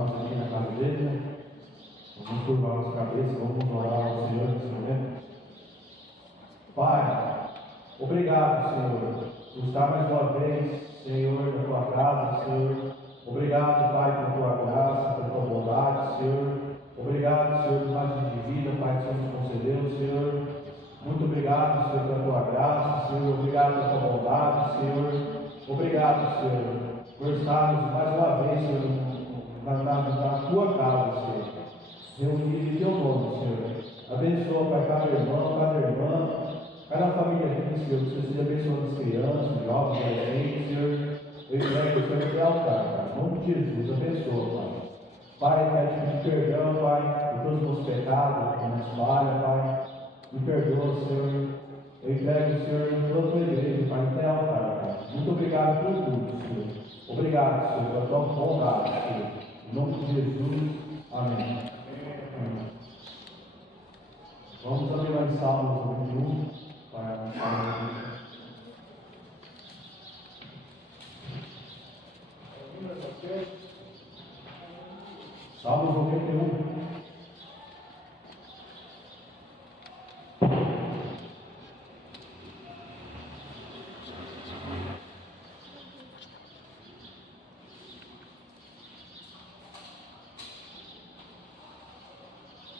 estamos aqui na casa dele, né? Vamos curvar nossa cabeça, vamos orar ao Senhor nesse momento. Pai, obrigado, Senhor, por estar mais uma vez, Senhor, na tua casa, Senhor. Obrigado, Pai, por tua graça, por tua bondade, Senhor. Obrigado, Senhor, por mais de vida, Pai, que o Senhor nos concedeu, Senhor. Muito obrigado, Senhor, pela tua graça, Senhor. Obrigado pela tua bondade, Senhor. Obrigado, Senhor, por estarmos mais uma vez, Senhor, na tua casa, Senhor. Reunidos em teu nome, Senhor. Abençoa, Pai, cada irmão, cada irmã, cada família aqui, Senhor. Que você seja abençoando as crianças, jovens, adolescentes, Senhor. Eu entrego o Senhor até altar, Pai. Em nome de Jesus, abençoa, Pai. Pai, pede perdão, Pai, por todos os meus pecados, por minhas falhas, Pai. Me perdoa, Senhor. Eu entrego, Senhor, em toda a tua igreja, Pai, até altar, Pai. Muito obrigado por tudo, Senhor. Obrigado, Senhor, pela tua bondade, Senhor. Em nome de Jesus, amém. Vamos abrir mais Salmos 91 para Salmos 91.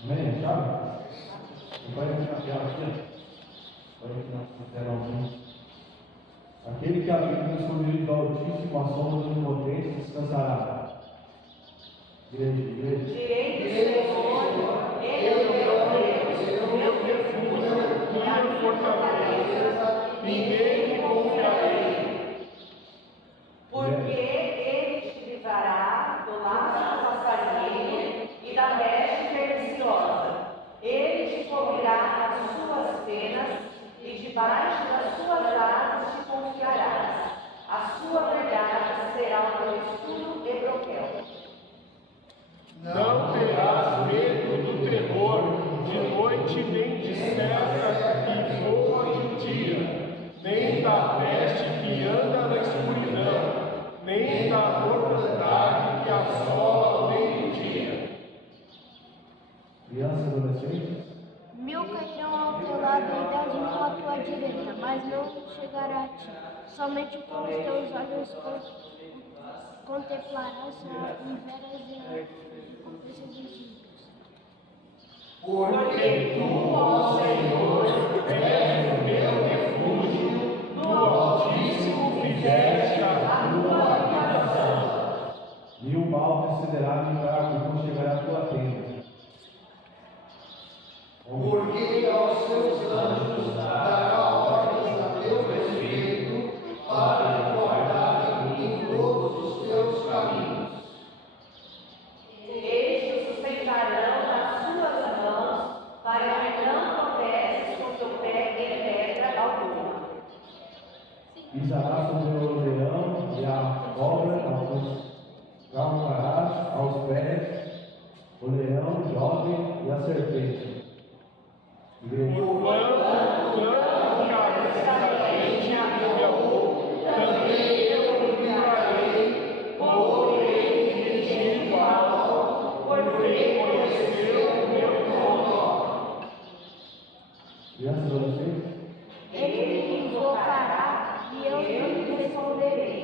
Amém? Sabe? Acompanha aqui na tela aqui. Acompanha aqui na telãozinha. Aquele que habita no esconderijo do Altíssimo, a sombra do Onipotente, descansará. Igreja. Direi do Senhor, Ele é o meu Deus, o meu refúgio, minha fortaleza, ninguém me confiarei. Porque Ele te livrará do laço do passarinheiro e da peste perniciosa. Ele te cobrirá nas suas penas e debaixo das suas asas te confiarás. A sua verdade será o teu escudo e broquel. Não terás medo do terror de noite, nem de seta que voa de dia, nem da peste que anda na escuridão, nem da mortandade que assola ao meio-dia. Crianças e adolescentes. 1000 cairão ao teu lado e 10.000 à tua direita, mas não chegará a ti. Somente com os teus olhos contemplarás a veras e a recompensa dos ímpios. Porque tu, ó Senhor, és o meu refúgio, no Altíssimo fizeste a tua habitação. E o mal precederá de entrar, não chegará a tua tenda. Porque aos seus anjos dará ordens a teu respeito, para te guardarem em todos os teus caminhos. Eles te sustentarão nas suas mãos, para que não tropeces com teu pé em pedra alguma. Pisará sobre o leão e a cobra, calcarás aos pés o leão jovem e a serpente. Igreja. Quando cabeçamente minha boca, também eu o livrarei, porém dirigido alto, porque conheceu o meu nome. Crianças e adolescentes. Ele me invocará e eu lhe responderei.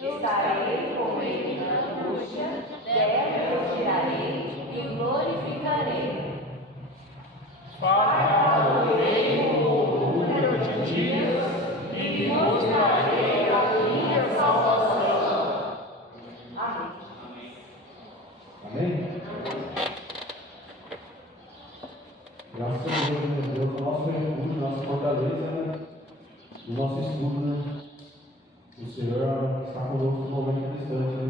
Estarei com ele na angústia, dela eu tirarei e glorificarei. Farei longura de dias e lhe mostrarei a minha salvação. Amém. Amém? Graças a Deus, meu Deus, o nosso refúgio, nossa fortaleza, né? O nosso escudo, né? O Senhor está conosco no momento distante, né?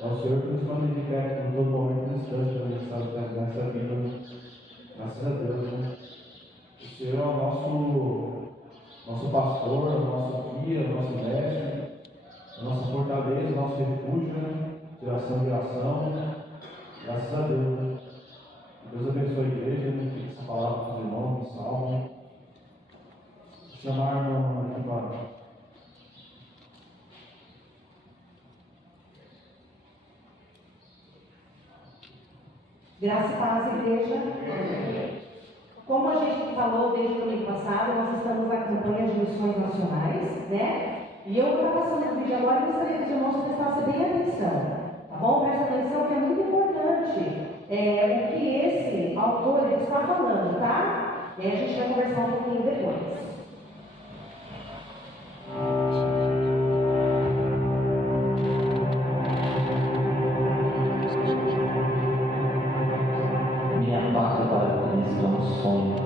É o Senhor que nos mantém de pé em todo momento distante, né? Nessa vida, né? Graças a Deus, né? O Senhor é o nosso pastor, o nosso guia, o nosso mestre, a nossa fortaleza, o nosso refúgio, né? Geração em geração, né? Graças a Deus, né? Deus abençoe a igreja, né? Que essa palavra para os irmãos, um salve, né? Vou chamar a irmã aqui para. Graça e paz, igreja. Como a gente falou desde o domingo passado, nós estamos na campanha de missões nacionais, né? E eu vou estar passando o vídeo agora e gostaria que os irmãos prestassem bem atenção, tá bom? Presta atenção que é muito importante o que esse autor ele está falando, tá? E aí a gente vai conversar um pouquinho depois. Minha pátria para Cristo é um sonho.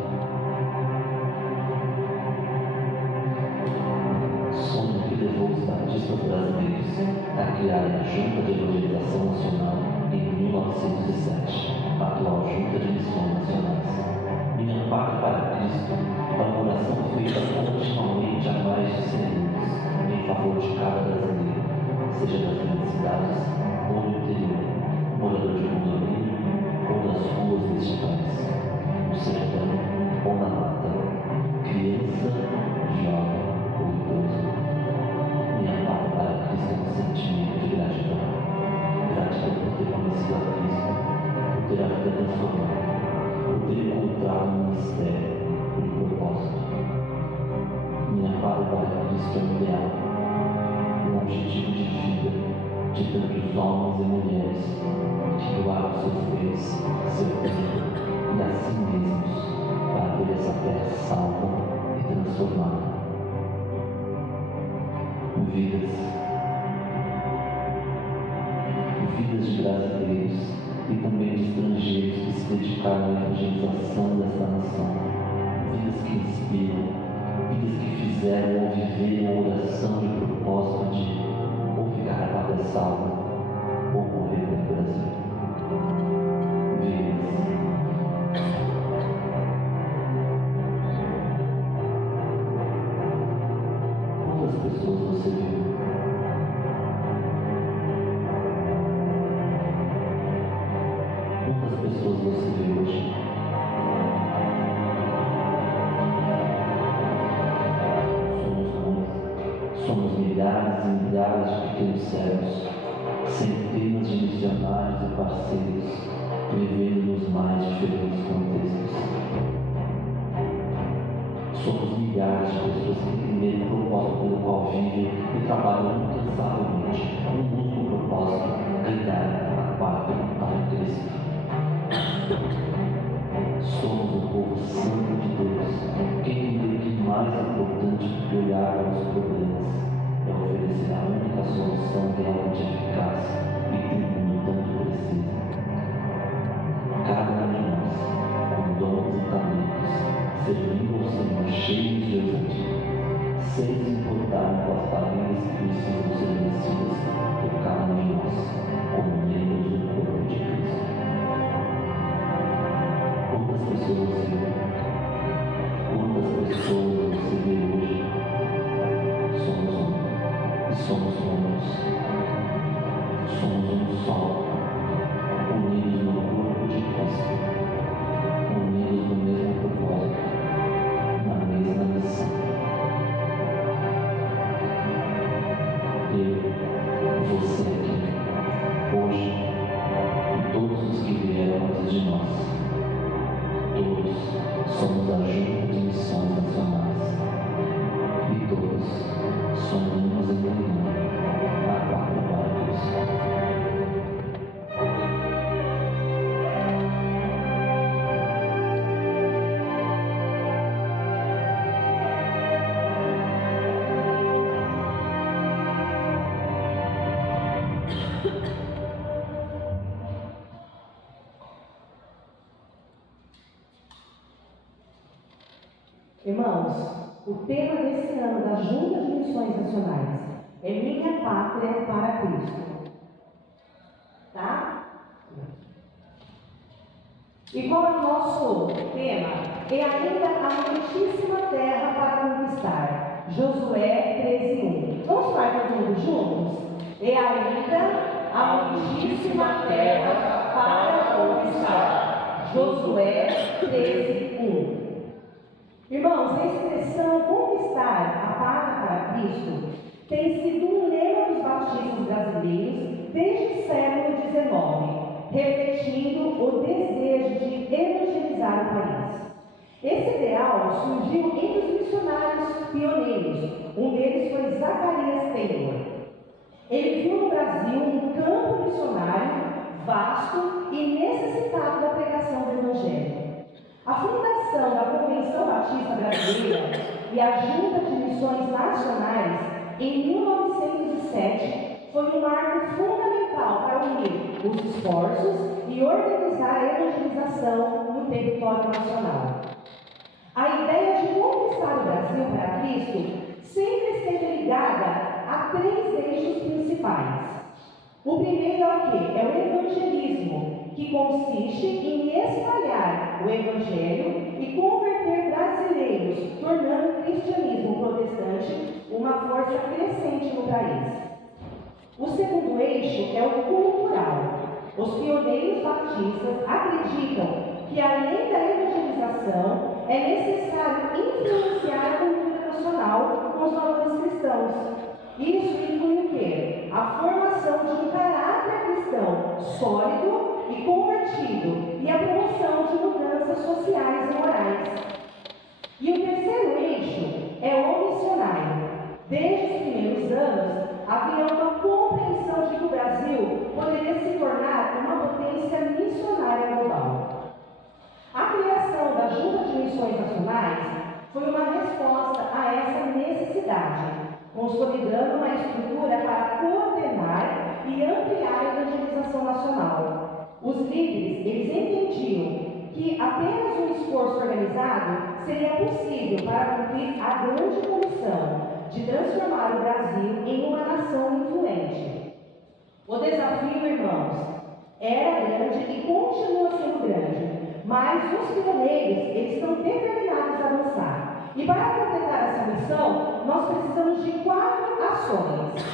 Sonho que levou os batistas brasileiros a criar a Junta de Evangelização Nacional em 1907, a atual Junta de Missões Nacionais. Minha pátria para Cristo é uma oração feita continuamente há mais de 100 anos em favor de cada brasileiro, seja das grandes cidades ou do interior, morador de condomínio ou das ruas deste país, no sertão ou na mata, criança, jovem ou idoso. Minha pátria para Cristo é um sentimento de gratidão. Gratidão por ter conhecido a Cristo, por ter a vida transformada, por ter encontrado um ministério, um propósito. Minha pátria para Cristo é um ideal, um objetivo de vida de tantos homens e mulheres que doaram seus bens, seu tempo e a si mesmos para ver essa terra salva e transformada. Vidas de brasileiros e também de estrangeiros que se dedicaram à evangelização desta nação. Vidas que inspiram, vidas que fizeram ou viveram a oração de propósito de ou ficar a pátria salva ou morrer pelo Brasil. Vidas. Quantas pessoas você viu? Quantas pessoas você vê hoje? Somos milhares e milhares de pequenos céus, centenas de missionários e parceiros, vivendo nos mais diferentes contextos. Somos milhares de pessoas que têm o propósito pelo qual vivem e trabalham incansavelmente, um único propósito: ganhar a pátria para Cristo. Somos o povo santo de Deus, que entendeu que mais importante do que olhar para os problemas é oferecer a única solução realmente eficaz e que o mundo tanto precisa. Cada um de nós, com dons e talentos, servindo ao Senhor cheios de ousadia, sem se importar com as barreiras que precisam ser vencidas por cada um de nós, como membros do corpo de Cristo. Quantas pessoas você vê? Quantas pessoas você vê hoje? Somos um, e somos muitos. Somos um só, unidos no corpo de Cristo, unidos no mesmo propósito, na mesma missão. Eu, você aqui, hoje, e todos os que vieram antes de nós, todos somos a Junta de Missões Nacionais e todos somos uns em união a pátria para Cristo. Irmãos, o tema desse ano da Junta de Missões Nacionais é Minha Pátria para Cristo. Tá? E qual é o nosso tema? É ainda a muitíssima terra para conquistar. Josué 13:1. Vamos falar todo mundo juntos? É ainda a muitíssima terra para conquistar. Josué 13:1. Irmãos, a expressão conquistar a pátria para Cristo tem sido um lema dos batistas brasileiros desde o século XIX. refletindo o desejo de evangelizar o país. Esse ideal surgiu entre os missionários pioneiros. Um deles foi Zacarias Taylor. Ele viu no Brasil um campo missionário vasto e necessitado da pregação do Evangelho. A fundação da Convenção Batista Brasileira e a Junta de Missões Nacionais, em 1907, foi um marco fundamental para unir os esforços e organizar a evangelização no território nacional. A ideia de conquistar o Brasil para Cristo sempre esteve ligada a 3 eixos principais. O primeiro é o quê? É o evangelismo, que consiste em espalhar o evangelho e converter brasileiros, tornando o cristianismo protestante uma força crescente no país. O segundo eixo é o cultural. Os pioneiros batistas acreditam que, além da evangelização, é necessário influenciar a cultura nacional com os valores cristãos. Isso inclui o quê? A formação de um caráter cristão sólido e convertido e a promoção de mudanças sociais e morais. E o terceiro eixo é o missionário. Desde os primeiros anos, havia uma compreensão de que o Brasil poderia se tornar uma potência missionária global. A criação da Junta de Missões Nacionais foi uma resposta a essa necessidade, consolidando uma estrutura para coordenar e ampliar a evangelização nacional. Os líderes, eles entendiam que apenas um esforço organizado seria possível para cumprir a grande comissão de transformar o Brasil em uma nação influente. O desafio, irmãos, era grande e continua sendo grande, mas os pioneiros, eles estão determinados a avançar. E para completar essa missão, nós precisamos de 4 ações.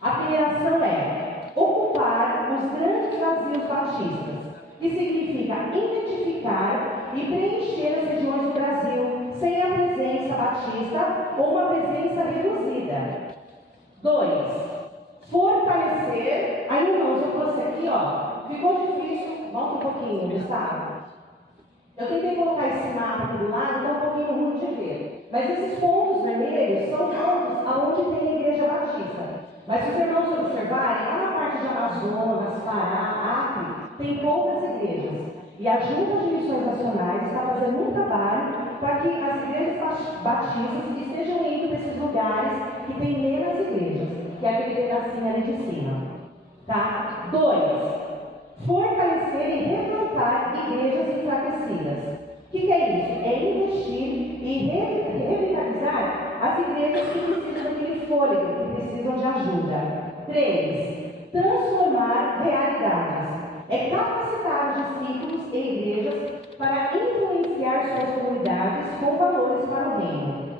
A primeira ação é ocupar os grandes vazios batistas, que significa identificar e preencher as regiões do Brasil sem a presença batista ou uma presença reduzida. 2. Fortalecer. Aí, irmãos, eu trouxe aqui, ó, ficou difícil, volta um pouquinho, Gustavo. Eu tentei colocar esse mapa aqui do lado, está um pouquinho ruim de ver. Mas esses pontos vermelhos são pontos onde tem a igreja batista. Mas se os irmãos observarem, lá na parte de Amazonas, Pará, Acre, tem poucas igrejas. E a Junta de Missões Nacionais está fazendo um trabalho para que as igrejas batistas estejam indo para esses lugares que tem menos igrejas, que é aquele pedacinho ali de cima. Tá? 2. Fortalecer e replantar igrejas enfraquecidas. O que é isso? É investir e revitalizar as igrejas que precisam daquele fôlego, que precisam de ajuda. 3. Transformar realidades. É capacitar os discípulos e igrejas para influenciar suas comunidades com valores para o reino.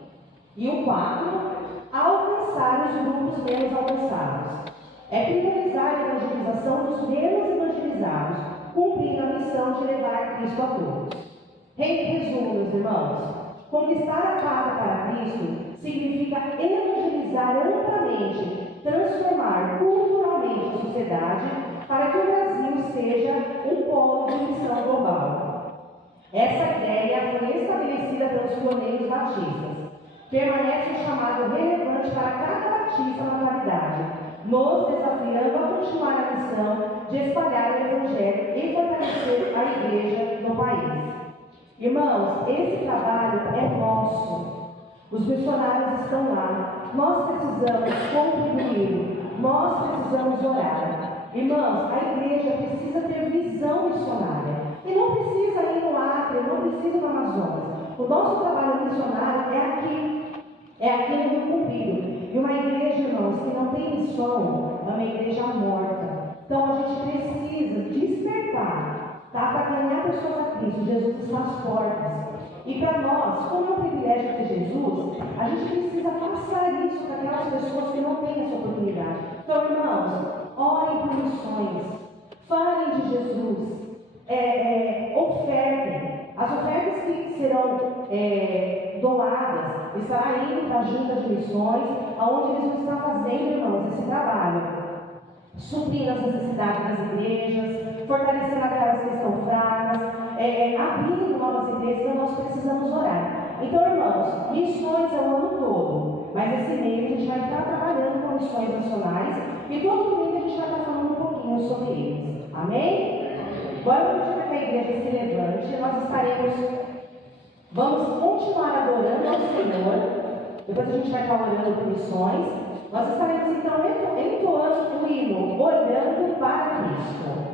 E o 4. Alcançar os grupos menos alcançados. É priorizar a evangelização dos menos evangelizados, cumprindo a missão de levar Cristo a todos. Resumo, meus irmãos, conquistar a pátria para Cristo significa evangelizar amplamente, transformar culturalmente a sociedade para que o Brasil seja um polo de missão global. Essa ideia foi estabelecida pelos pioneiros batistas. Permanece um chamado relevante para cada batista na atualidade, nos desafiando a continuar a missão de espalhar o Evangelho e fortalecer a igreja no país. Irmãos, esse trabalho é nosso. Os missionários estão lá. Nós precisamos contribuir. Nós precisamos orar. Irmãos, a igreja precisa ter visão missionária. E não precisa ir no Acre, não precisa ir no Amazonas. O nosso trabalho missionário é aqui. É aqui no Rio Comprido. E uma igreja, irmãos, que não tem missão, é uma igreja morta. Então a gente precisa despertar, tá? Para ganhar pessoas a Cristo. Jesus está às portas. E para nós, como é um privilégio ter Jesus, a gente precisa passar isso para aquelas pessoas que não têm essa oportunidade. Então, irmãos, orem por missões, falem de Jesus, ofertem. As ofertas que serão doadas estará indo para a Junta de Missões, onde eles vão estar fazendo, irmãos, esse trabalho. suprindo as necessidades das igrejas, fortalecendo aquelas que estão fracas, abrindo novas igrejas, então nós precisamos orar. Então, irmãos, missões é o ano todo, mas esse mês a gente vai estar trabalhando com missões nacionais e todo domingo a gente vai estar falando um pouquinho sobre eles. Amém? Vamos pedir que a igreja se levante, vamos continuar adorando ao Senhor, depois a gente vai estar orando por missões. Nós estaremos então entoando o hino, olhando para Cristo.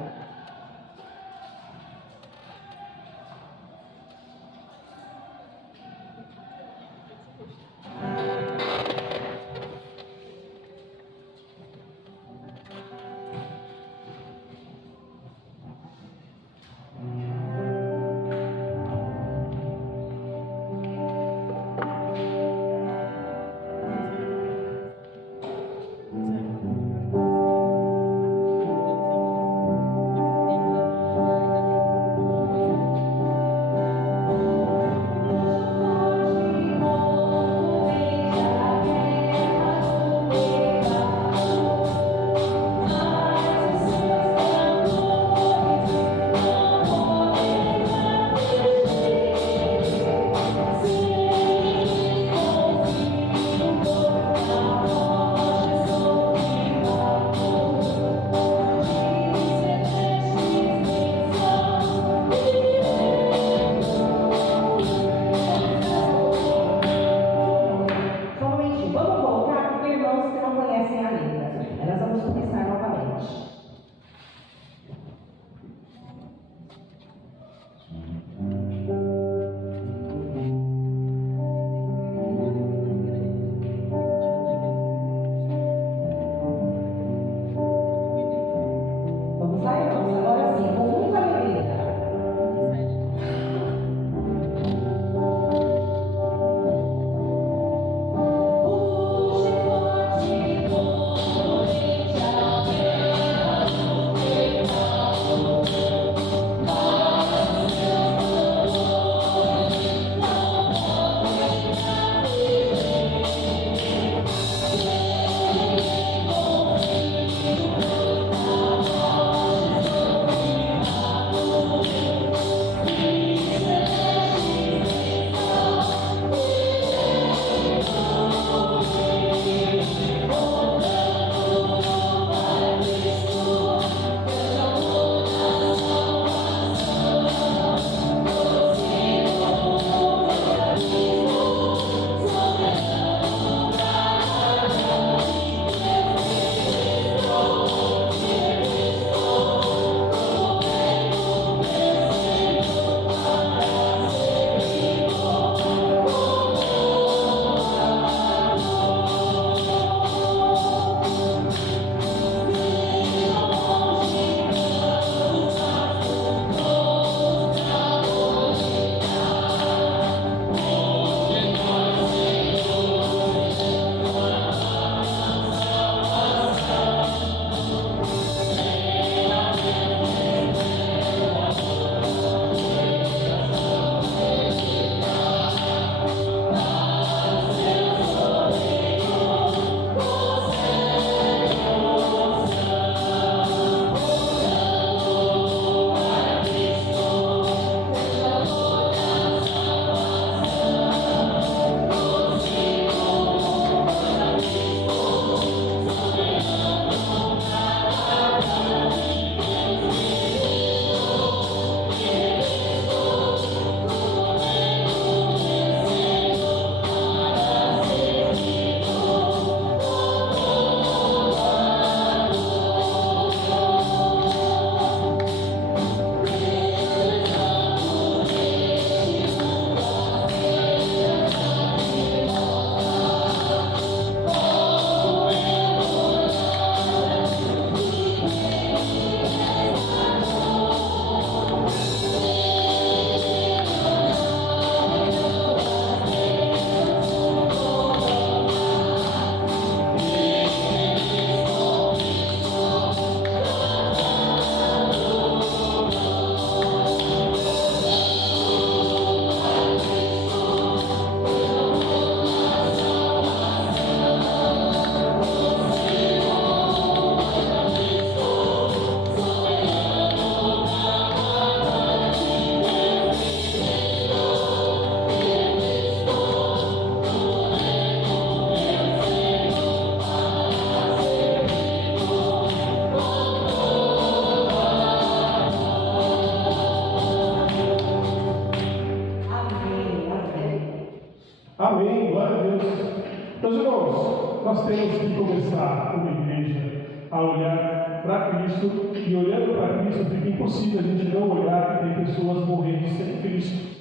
temos que começar, como igreja, a olhar para Cristo, e olhando para Cristo fica impossível a gente não olhar que tem pessoas morrendo sem Cristo.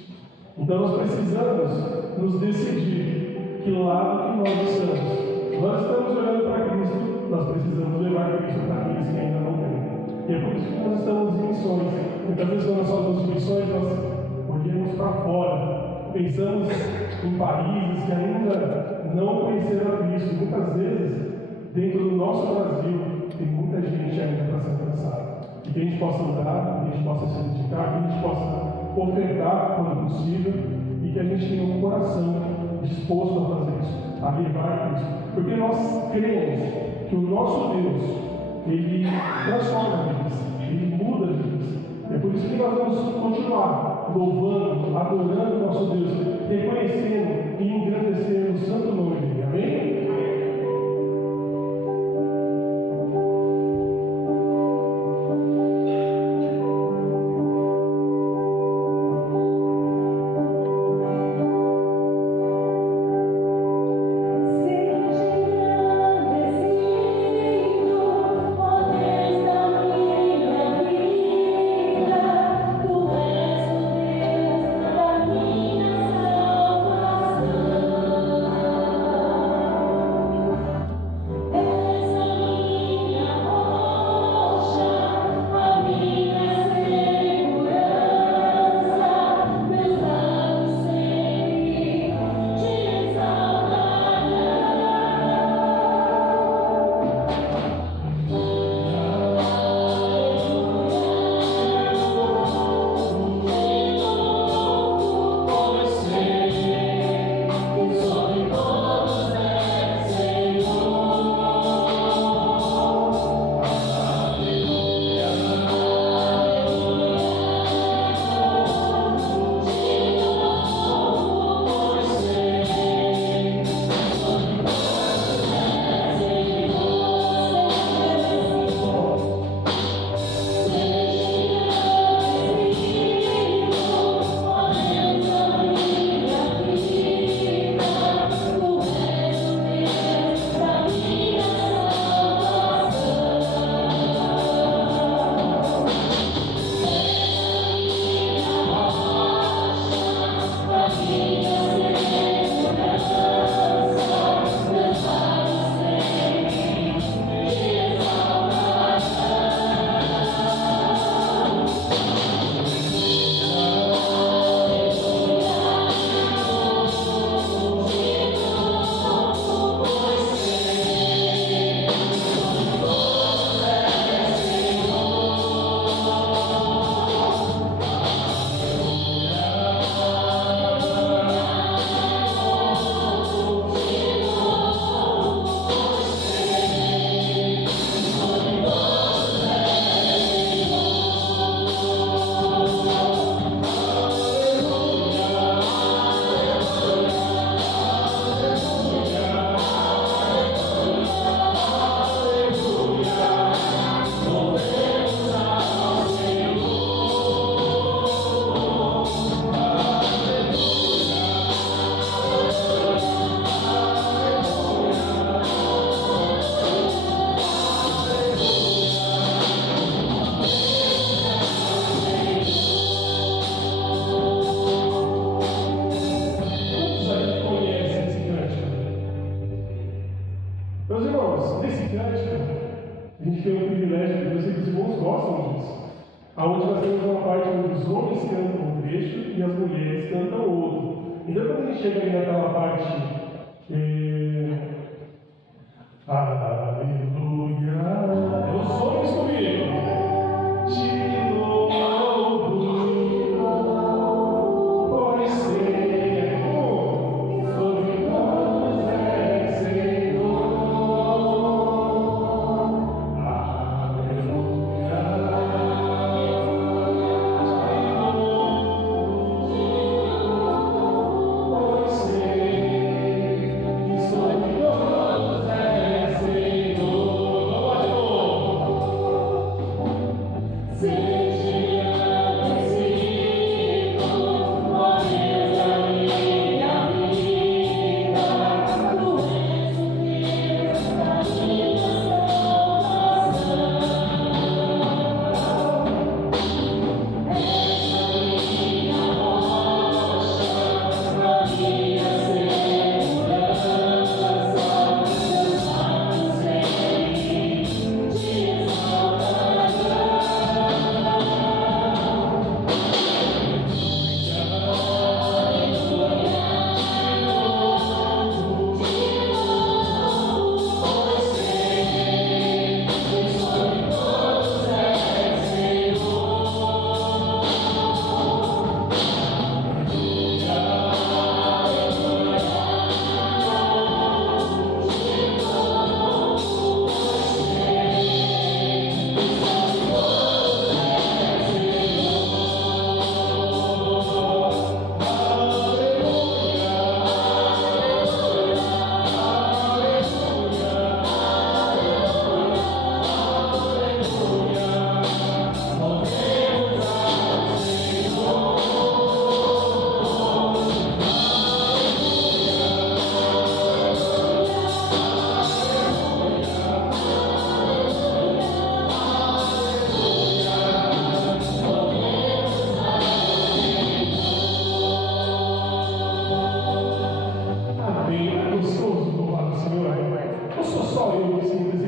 Então nós precisamos nos decidir que lado que nós estamos. Nós estamos olhando para Cristo, nós precisamos levar Cristo para aqueles que ainda não têm. E é por isso que nós estamos em missões. Muitas vezes quando nós falamos de missões, nós olhamos para fora, pensamos em países que ainda não conheceram a Cristo. Muitas vezes, dentro do nosso Brasil, tem muita gente ainda para ser alcançada. E que a gente possa andar, que a gente possa se dedicar, que a gente possa ofertar quando possível, e que a gente tenha um coração disposto a fazer isso, a levar Cristo. Porque nós cremos que o nosso Deus, Ele transforma vidas, Ele muda vidas. É por isso que nós vamos continuar louvando, adorando o nosso Deus, reconhecendo e engrandecendo o santo nome dEle. Amém?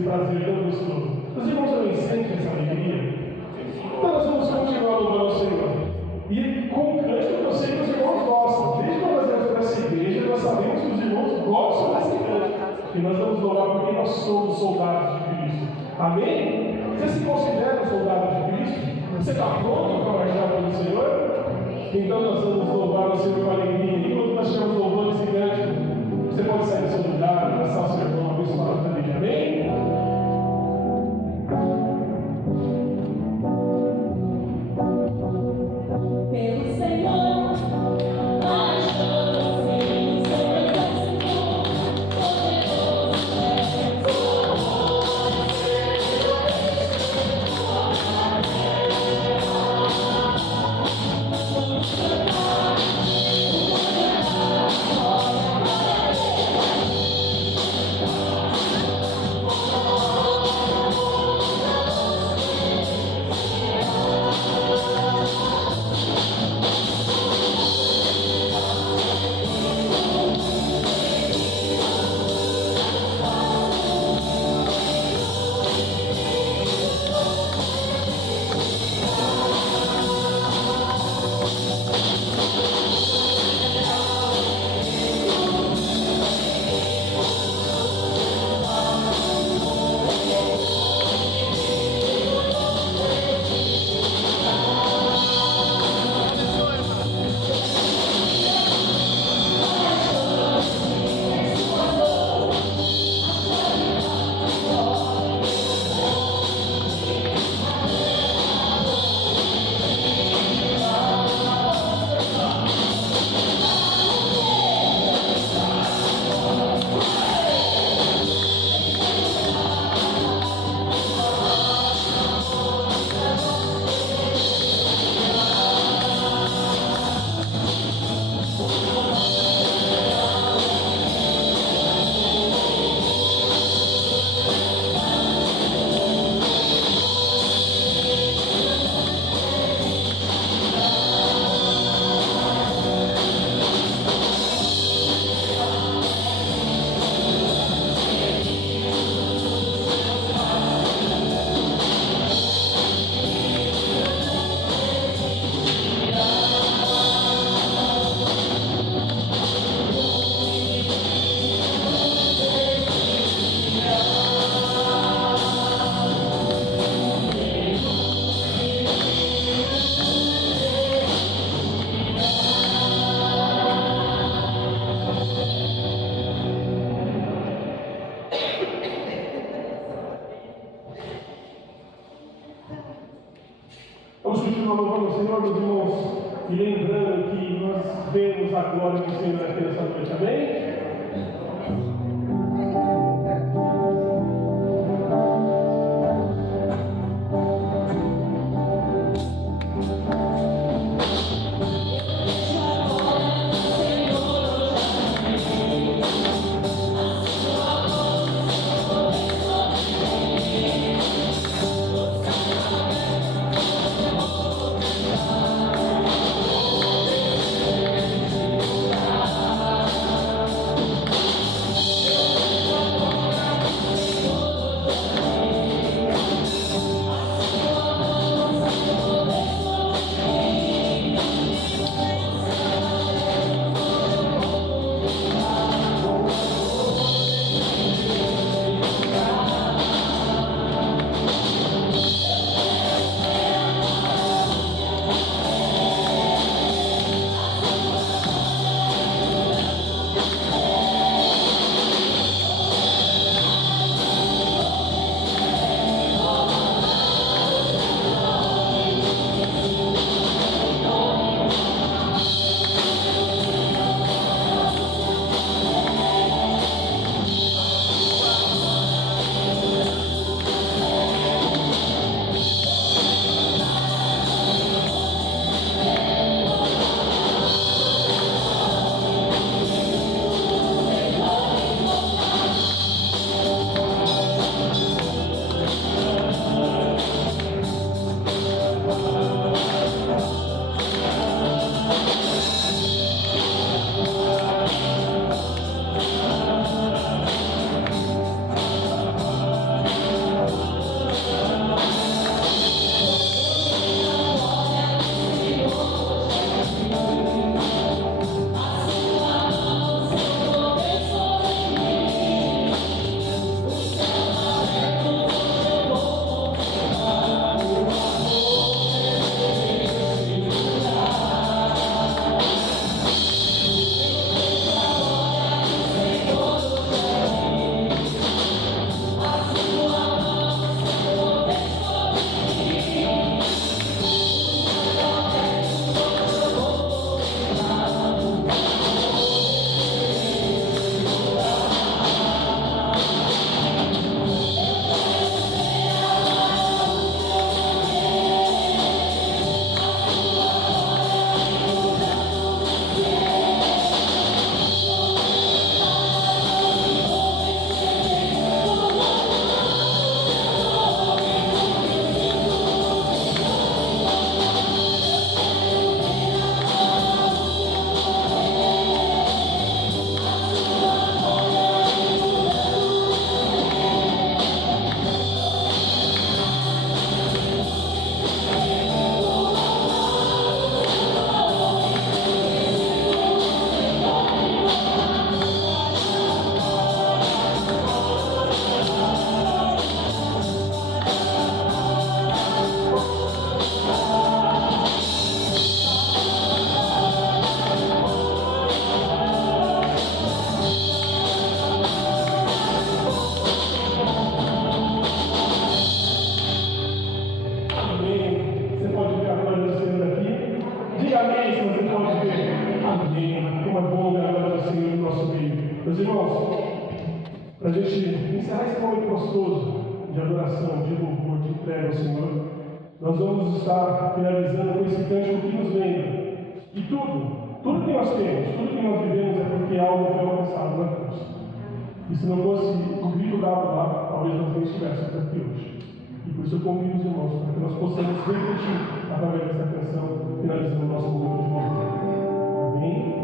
prazer tão gostoso. Os irmãos também sentem essa alegria? Então nós vamos continuar louvando ao Senhor. E com o cântico que eu sei que os irmãos gostam. Desde quando nós viemos para essa igreja, nós sabemos que os irmãos gostam desse cântico. E nós vamos louvar porque nós somos soldados de Cristo. Amém? Você se considera um soldado de Cristo? Você está pronto para marchar pelo Senhor? Então nós vamos louvar o Senhor com alegria. Enquanto nós estamos louvando esse cântico, você pode sair do seu lugar, abraçar o seu irmão, abençoar a família. Amém? Pelo Senhor, marchamos em seu exército, poderoso é Vamos continuar louvando o Senhor, meus irmãos, e lembrando que nós vemos a glória do Senhor aqui nessa noite, amém? Meus irmãos, para a gente encerrar esse momento gostoso de adoração, de louvor, de entrega ao Senhor, nós vamos estar finalizando com esse cântico que nos lembra. E tudo que nós temos, tudo que nós vivemos é porque algo foi alcançado na cruz. E se não fosse o grito dado lá, talvez nós nem estivéssemos aqui hoje. E por isso eu convido os irmãos para que nós possamos refletir através dessa canção, finalizando o nosso momento de louvor. Amém?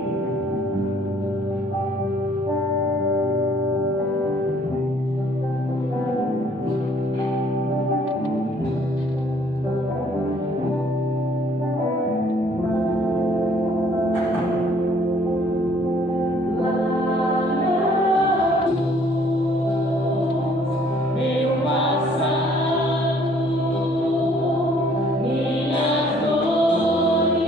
Minhas dores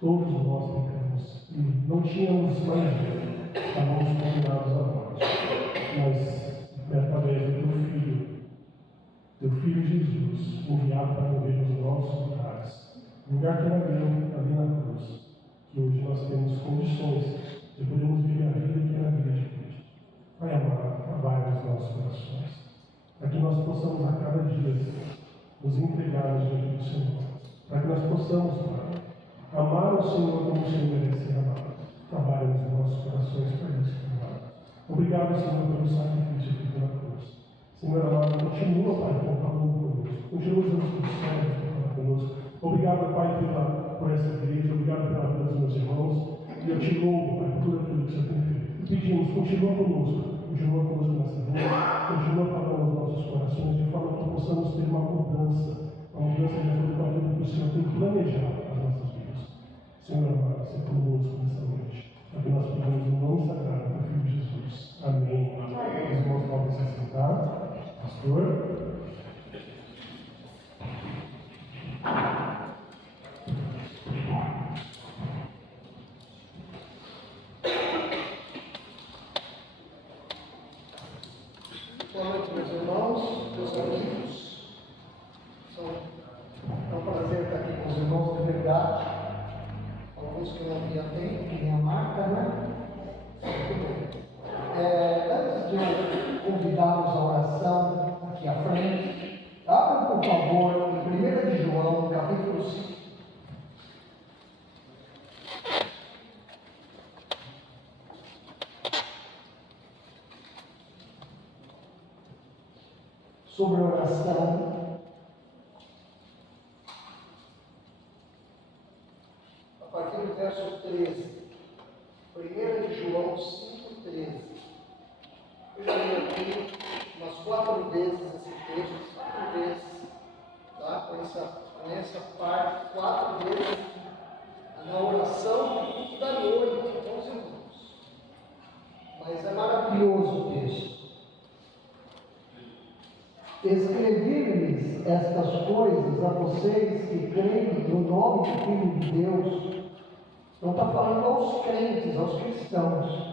Todos nós pecamos e não tínhamos mais jeito, estávamos condenados à morte. Mas, através do teu Filho Jesus, enviado para morrer nos nossos lugares, o lugar que era meu, ali na cruz, que hoje nós temos condições de podermos viver a vida que era a vida de Cristo. Pai amado, trabalha nos nossos corações, para que nós possamos a cada dia nos entregar diante do Senhor, para que nós possamos, Pai, amar o Senhor como o Senhor merece ser amado. Trabalha nos nossos corações para isso, Pai. Obrigado, Senhor, pelo sacrifício feito na cruz. Senhor amado, continua, Pai, falando conosco. Continua usando os teus servos para falar conosco. Obrigado, Pai, por essa igreja. Obrigado pela vida dos meus irmãos. E eu te louvo, Pai, por tudo aquilo que o Senhor tem feito. Pedimos, continua conosco nessa vida. Continua falando aos nossos corações, de forma que possamos ter uma mudança de acordo com aquilo que o Senhor tem planejado para as nossas vidas. Senhor amado, seja conosco nessa noite. É o que nós pedimos no nome sagrado do Filho de Jesus. Amém. Os irmãos podem se sentar. Pastor. Boa noite, meus irmãos, meus amigos. É um prazer estar aqui com os irmãos de verdade. Alguns que não tinham tempo, que nem a Marta, né? Antes de eu convidá-los à oração aqui à frente, abram por favor em 1 de João, capítulo 5. Sobre oração, a partir do verso 13, 1 de João 5,13. Eu já li aqui umas 4 vezes esse texto, 4 vezes, tá? Com essa parte, 4 vezes na oração do culto da noite, com os irmãos. Mas é maravilhoso o texto. Escrevi-lhes estas coisas a vocês que creem no nome do Filho de Deus. Não está falando aos crentes, aos cristãos.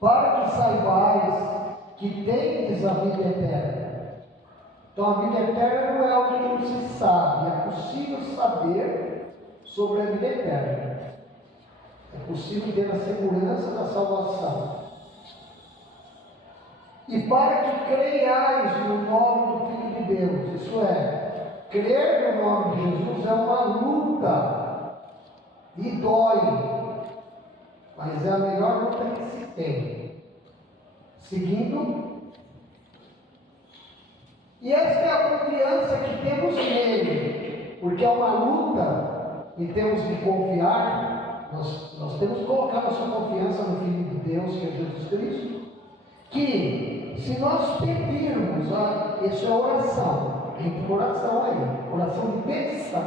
Para que saibais que tendes a vida eterna. Então a vida eterna não é algo que não se sabe. É possível saber sobre a vida eterna. É possível ter a segurança da salvação. E para que creiais no nome do Filho de Deus, isso é, crer no nome de Jesus é uma luta e dói, mas é a melhor luta que se tem. Seguindo, e esta é a confiança que temos nele, porque é uma luta e temos que confiar, nós temos que colocar nossa confiança no Filho de Deus, que é Jesus Cristo, que se nós pedirmos, isso é oração, entre oração aí, oração de petição.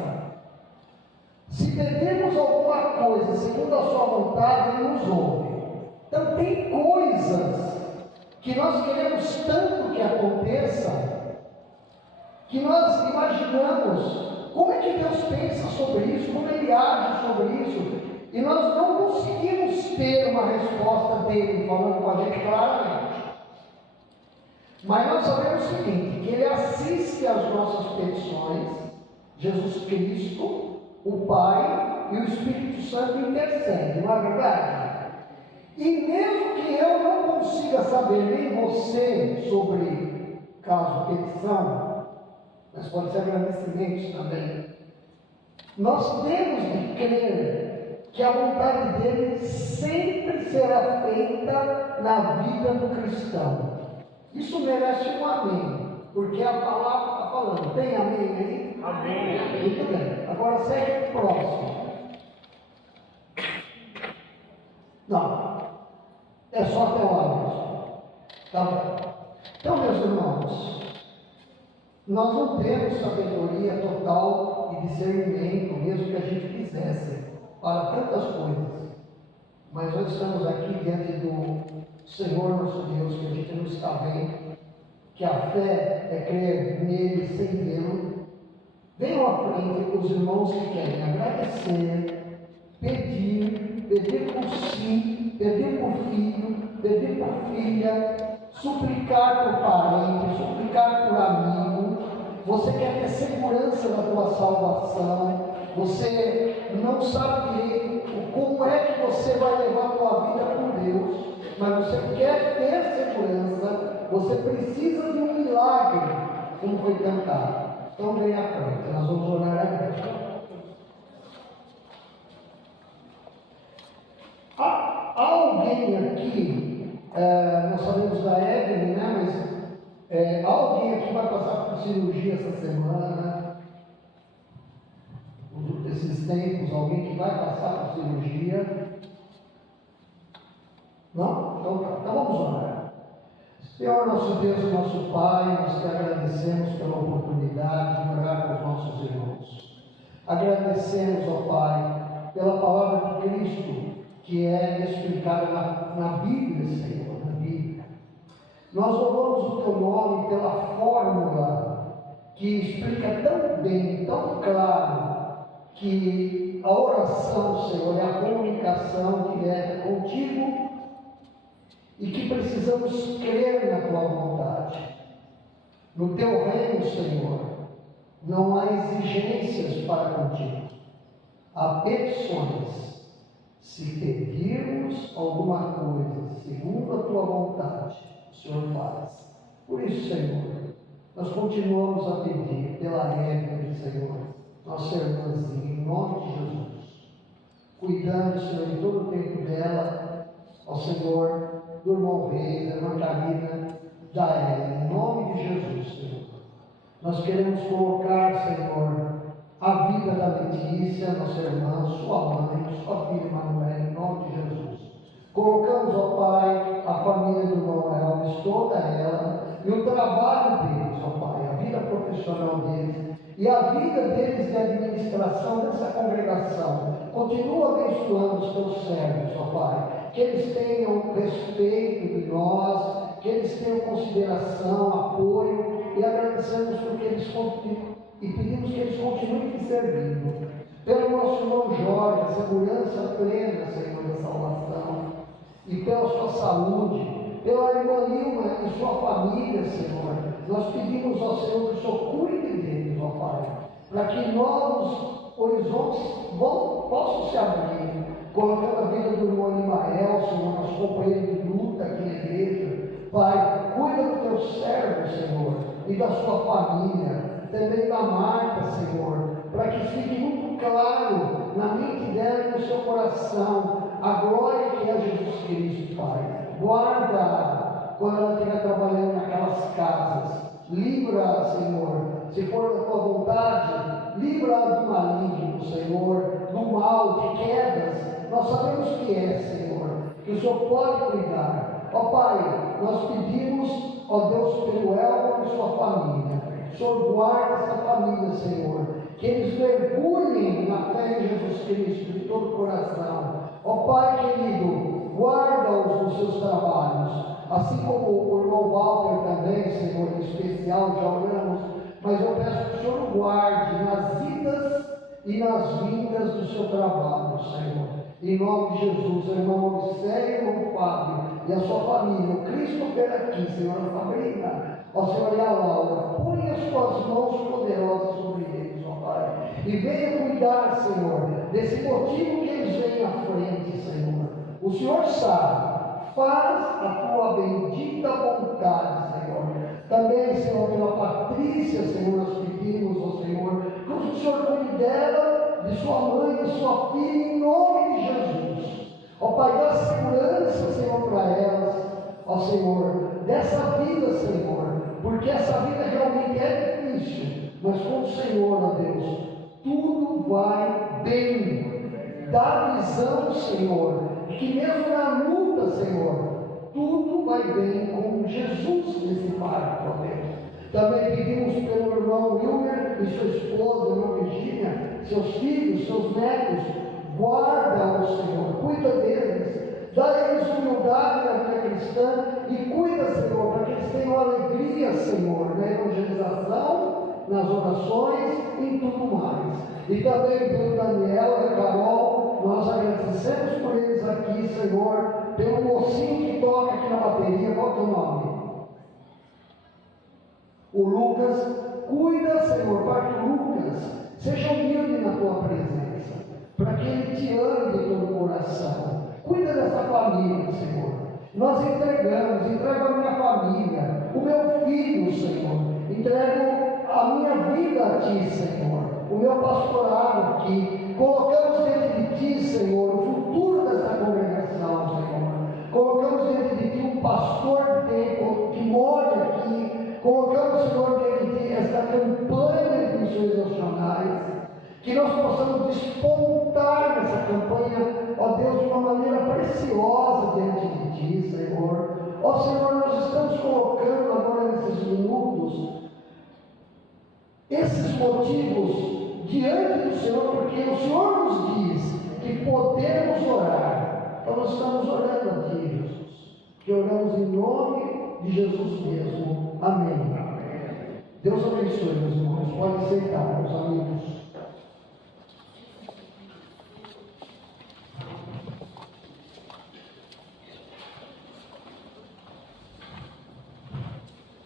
Se pedirmos alguma coisa segundo a sua vontade, Ele nos ouve. Então tem coisas que nós queremos tanto que aconteça, que nós imaginamos como é que Deus pensa sobre isso, como Ele age sobre isso, e nós não conseguimos ter uma resposta dele falando com a gente claramente. Mas nós sabemos o seguinte, que Ele assiste às nossas petições, Jesus Cristo, o Pai e o Espírito Santo intercedem, não é verdade? E mesmo que eu não consiga saber nem você sobre caso petição, mas pode ser agradecimentos também, nós temos de crer que a vontade dele sempre será feita na vida do cristão. Isso merece um amém, porque a palavra está falando. Tem amém aí? Amém. Muito bem. Agora segue o próximo. Não. É só até lá mesmo. Tá bom. Então, meus irmãos, nós não temos sabedoria total e discernimento, mesmo que a gente quisesse, para tantas coisas. Mas nós estamos aqui diante do Senhor nosso Deus, que a gente não está vendo, que a fé é crer nele sem vê-lo, Venham à frente os irmãos que querem agradecer, pedir por si, pedir por filho, pedir por filha, suplicar por parente, suplicar por amigo. Você quer ter segurança da tua salvação, você não sabe direito como é que você vai levar a tua vida com Deus, mas você quer ter segurança, você precisa de um milagre, como foi cantado. Então vem à frente, nós vamos orar agora. Há alguém aqui, nós sabemos da Evelyn, né? Mas há alguém aqui que vai passar por cirurgia essa semana, esses tempos, alguém que vai passar por cirurgia? Não? Então vamos orar. Senhor, nosso Deus, nosso Pai, nós te agradecemos pela oportunidade de orar com os nossos irmãos. Agradecemos, ó Pai, pela palavra de Cristo, que é explicada na Bíblia, Senhor, na Bíblia. Nós louvamos o Teu nome pela fórmula que explica tão bem, tão claro, que a oração, Senhor, é a comunicação direta contigo e que precisamos crer na Tua vontade. No Teu reino, Senhor, não há exigências para contigo, há petições. Se pedirmos alguma coisa segundo a Tua vontade, o Senhor faz. Por isso, Senhor, nós continuamos a pedir pela Evelyn, Senhor, nossa irmãzinha, em nome de Jesus, cuidando, Senhor, de todo o tempo dela, ao Senhor, do irmão Reis, da irmã Karina, da Ela, em nome de Jesus, Senhor. Nós queremos colocar, Senhor, a vida da Letícia, nossa irmã, sua mãe, sua filha Emanuela, em nome de Jesus. Colocamos, ó Pai, a família do irmão Elvis, toda ela, e o trabalho deles, ó Pai, a vida profissional deles, e a vida deles de administração dessa congregação. Continua abençoando os teus servos, ó Pai, que eles tenham respeito de nós, que eles tenham consideração, apoio, e agradecemos porque eles continuam. E pedimos que eles continuem te servindo. Pelo nosso irmão Jorge, a segurança plena, Senhor, da salvação. E pela sua saúde. Pela irmã Nilma e sua família, Senhor. Nós pedimos ao Senhor que o Senhor cuide deles, ó Pai. Para que novos horizontes possam se abrir. Colocando a vida do irmão Imael, Senhor, nosso companheiro de luta aqui na igreja. Pai, cuida do teu servo, Senhor, e da sua família. Também da Marta, Senhor, para que fique muito claro na mente dela e no seu coração a glória que é Jesus Cristo, Pai. Guarda quando ela estiver trabalhando naquelas casas. Livra, Senhor, se for da tua vontade, livra do maligno, Senhor, do mal, de quedas. Nós sabemos que é, Senhor, que o Senhor pode cuidar. Ó Pai, nós pedimos, ó Deus, pelo Elton e sua família. O Senhor guarda essa família, Senhor, que eles mergulhem na fé em Jesus Cristo de todo o coração. Ó Pai querido, guarda-os nos seus trabalhos, assim como o irmão Walter também, Senhor, em especial, já oramos, mas eu peço que o Senhor o guarde nas idas e nas vindas do seu trabalho, Senhor. Em nome de Jesus, irmão Odisseio, irmão Fábio e a sua família, o Christopher aqui, Senhora Fabrina, ó Senhor, e a Laura, põe as tuas mãos poderosas sobre eles, ó Pai, e venha cuidar, Senhor, desse motivo que eles vêm à frente, Senhor. O Senhor sabe, faz a tua bendita vontade, Senhor. Também, Senhor, pela Patrícia, Senhor, nós pedimos, ó Senhor, que o Senhor cuide dela, de sua mãe, de sua filha, em nome de Jesus. Ó Pai, dá segurança, Senhor, para elas, ó Senhor, dessa vida, Senhor, porque essa vida realmente é difícil, mas com o Senhor, ó Deus, tudo vai bem. Dá visão, Senhor, que mesmo na luta, Senhor, tudo vai bem com Jesus nesse barco, ó Deus. Também pedimos pelo irmão Wilmer e sua esposa, irmã Virgínia, seus filhos, seus netos, guarda-os, Senhor, cuida deles, dá a eles humildade na vida cristã e cuida, Senhor, para que eles tenham alegria, Senhor, na evangelização, nas orações, em e tudo mais. E também pelo Daniel e a Carol, nós agradecemos por eles aqui, Senhor, pelo mocinho que toca aqui na bateria. Qual é o teu nome? O Lucas. Cuida, Senhor, para que o Lucas seja humilde na tua presença, para que ele te ame de todo o coração. Cuida dessa família, Senhor. Nós entrego a minha família, o meu filho, Senhor. Entrego a minha vida a Ti, Senhor. O meu pastorado aqui. Colocamos diante de Ti, Senhor, o futuro dessa congregação, Senhor. Colocamos diante de Ti um pastor que mora aqui. Colocamos, Senhor, diante de Ti esta campanha de missões nacionais. Que nós possamos despontar nessa campanha, ó Deus, de uma maneira preciosa diante de Ti, Senhor. Ó Senhor, nós estamos colocando agora nesses minutos esses motivos diante do Senhor, porque o Senhor nos diz que podemos orar. Então nós estamos orando a Ti, Jesus, que oramos em nome de Jesus mesmo. Amém. Deus abençoe, meus irmãos. Pode sentar, meus amigos.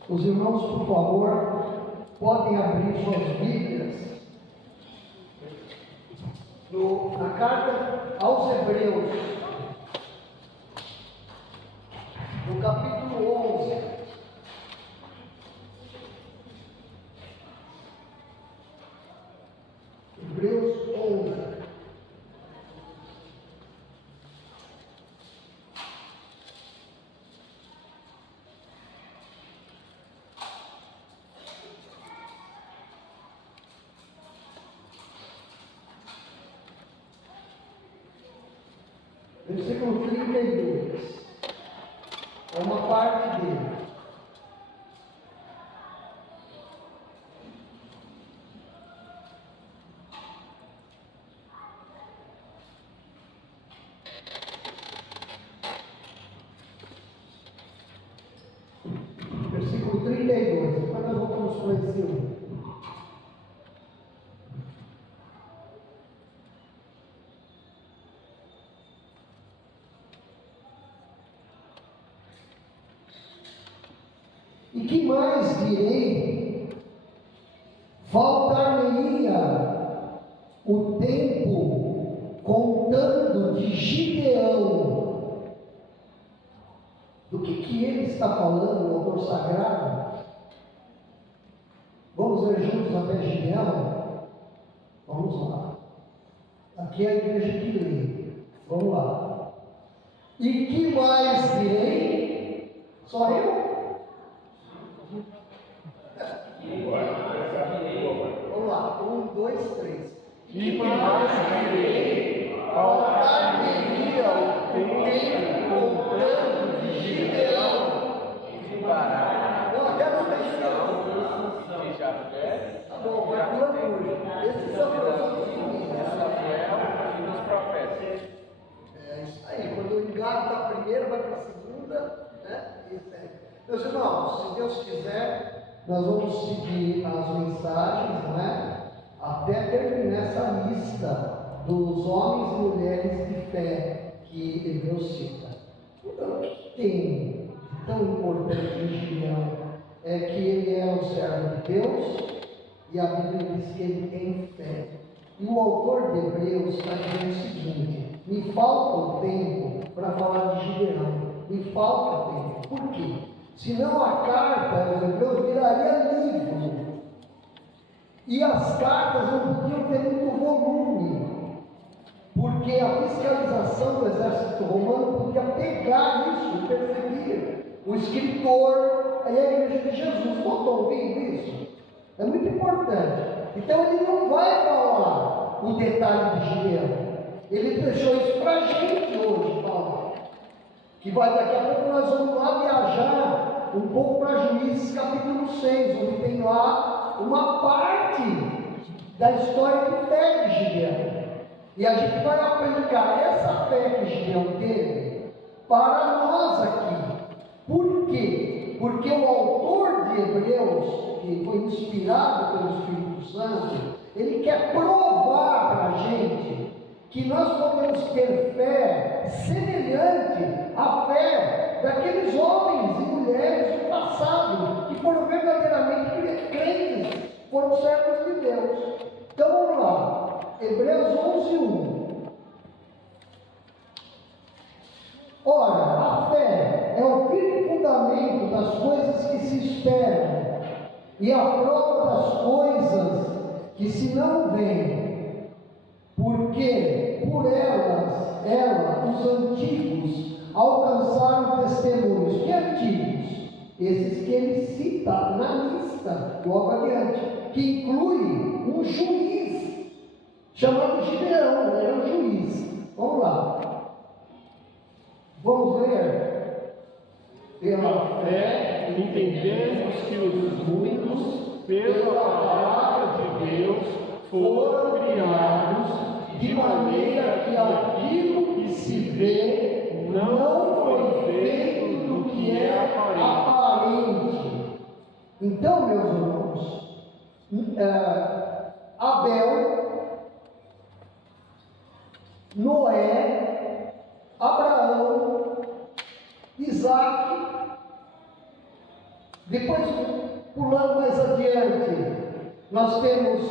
Os irmãos, por favor, podem abrir suas Bíblias na carta aos Hebreus, no capítulo 11. Hebreus 11. Versículo 32, é uma parte dele. Versículo 32, depois nós voltamos para esse um. E que mais direi? Faltar-me-ia o tempo contando de Gideão. Do que ele está falando, o autor sagrado? Vamos ler juntos até Gideão? Vamos lá. Aqui é a igreja que lê. Vamos lá. E que mais direi? Só eu? Vamos lá, 1, 2, 3. E mais direi, faltar-me-ia o tempo contando de Gideão, de Bará, Não, até não tem de Jafé, Tá bom, vai pula por. Esses são os de Samuel e dos profetas. É isso aí, quando engata a primeira, vai para a segunda, né? Isso aí. Meus irmãos, se Deus quiser, nós vamos seguir as mensagens, né? Até terminar essa lista dos homens e mulheres de fé que Hebreus cita. Então, o que tem de tão importante em Gideão é que ele é um servo de Deus e a Bíblia diz que ele tem fé. E o autor de Hebreus está dizendo o seguinte: me falta o tempo para falar de Gideão, me falta tempo. Por quê? Senão a carta aos Hebreus viraria livro. E as cartas não podiam ter muito volume, porque a fiscalização do exército romano podia pegar isso e perseguir o escritor e a igreja de Jesus. Não estão ouvindo isso? É muito importante. Então ele não vai falar o detalhe de Gideão. Ele deixou isso para a gente hoje falar. Que vai, daqui a pouco nós vamos lá viajar um pouco para Juízes capítulo 6, onde tem lá uma parte da história de fé de Gideão. E a gente vai aplicar essa fé que Gideão teve para nós aqui. Por quê? Porque o autor de Hebreus, que foi inspirado pelo Espírito Santo, ele quer provar para a gente que nós podemos ter fé semelhante à fé daqueles homens e mulheres do passado, que foram verdadeiramente crentes, foram servos de Deus. Então vamos lá, Hebreus 11:1. Ora, a fé é o firme fundamento das coisas que se esperam e a prova das coisas que se não veem, porque por ela, os antigos alcançaram testemunhos. Que antigos? Esses que ele cita na lista, logo adiante, que inclui um juiz, chamado Gideão, era um juiz. Vamos lá. Vamos ler. Pela fé, entendemos que os mundos, pela palavra de Deus, foram criados, de maneira que aquilo que se vê não foi feito do que é aparente. Então, meus irmãos, Abel, Noé, Abraão, Isaac, depois pulando mais adiante, nós temos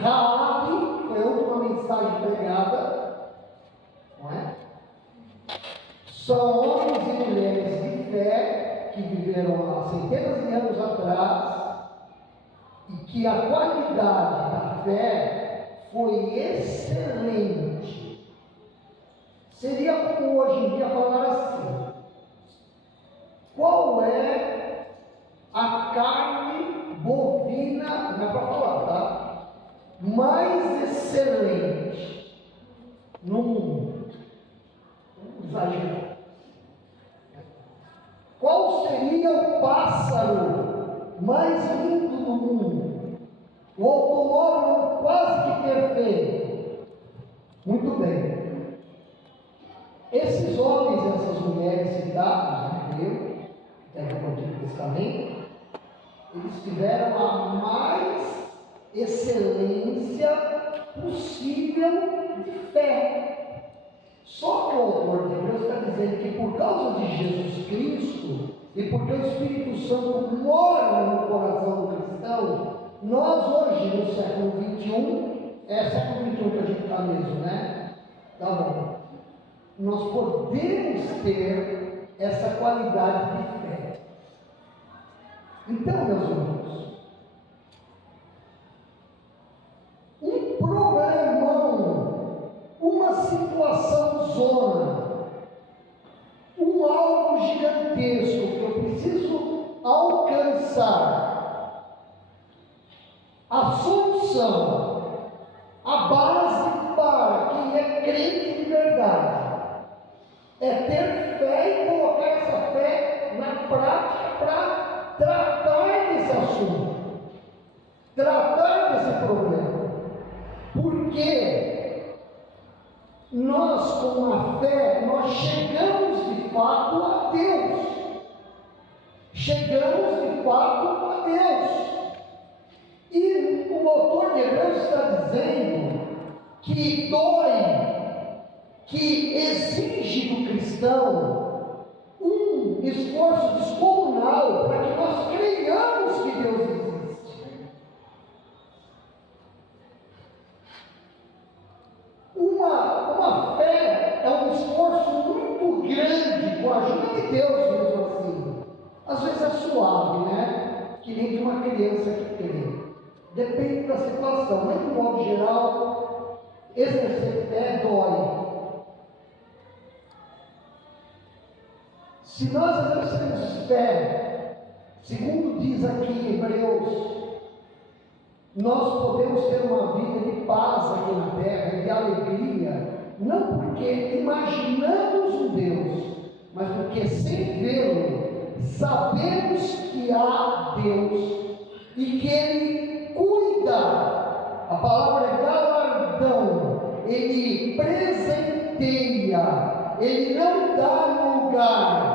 Raabe, foi a última mensagem pregada, não é? São homens e mulheres de fé que viveram há centenas de anos atrás e que a qualidade da fé foi excelente. Seria como hoje em dia falar assim: qual é a carne bovina, não é para falar, tá? Mais excelente no mundo? Vamos exagerar. Qual seria o pássaro mais lindo do mundo? O automóvel quase que perfeito? Muito bem. Esses homens e essas mulheres citados no Hebreu, que é do Antigo Testamento, eles tiveram a mais excelência possível de fé. Só que o autor de Hebreus está dizendo que por causa de Jesus Cristo e porque o Espírito Santo mora no coração do cristão, nós hoje no século XXI, é século XXI que a gente está mesmo, né? Tá bom. Nós podemos ter essa qualidade de fé. Então, meus irmãos, um problemão, uma situação zona, um alvo gigantesco que eu preciso alcançar, a solução, a base para quem é crente de verdade, é ter fé e colocar essa fé na prática para tratar desse assunto, tratar desse problema. Porque nós, com a fé, nós chegamos de fato a Deus. Chegamos de fato a Deus. E o autor de Hebreus está dizendo que dói, que exige do cristão um esforço descomunal para que nós creiamos que Deus existe. Uma fé é um esforço muito grande, com a ajuda de Deus mesmo assim. Às vezes é suave, né? Que nem de uma criança que crê. Depende da situação, mas de modo geral, exercer fé dói. Se nós exercemos fé, segundo diz aqui em Hebreus, nós podemos ter uma vida de paz aqui na terra, de alegria, não porque imaginamos um Deus, mas porque sem vê-lo, sabemos que há Deus e que Ele cuida. A palavra é galardão, Ele presenteia, Ele não dá no lugar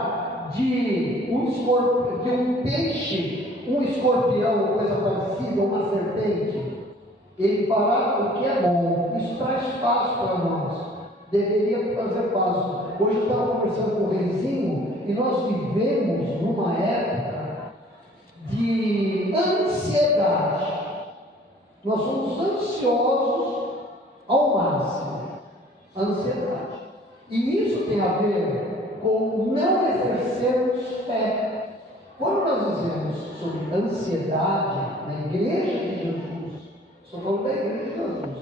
de um peixe, um escorpião, coisa parecida, uma serpente. fará o que é bom. Isso traz paz para nós. Deveria trazer paz. Hoje eu estava conversando com o Reizinho e nós vivemos numa época de ansiedade. Nós somos ansiosos ao máximo. Ansiedade. E isso tem a ver com não exercermos fé. Quando nós dizemos sobre ansiedade na igreja de Jesus, estou falando da igreja de Jesus,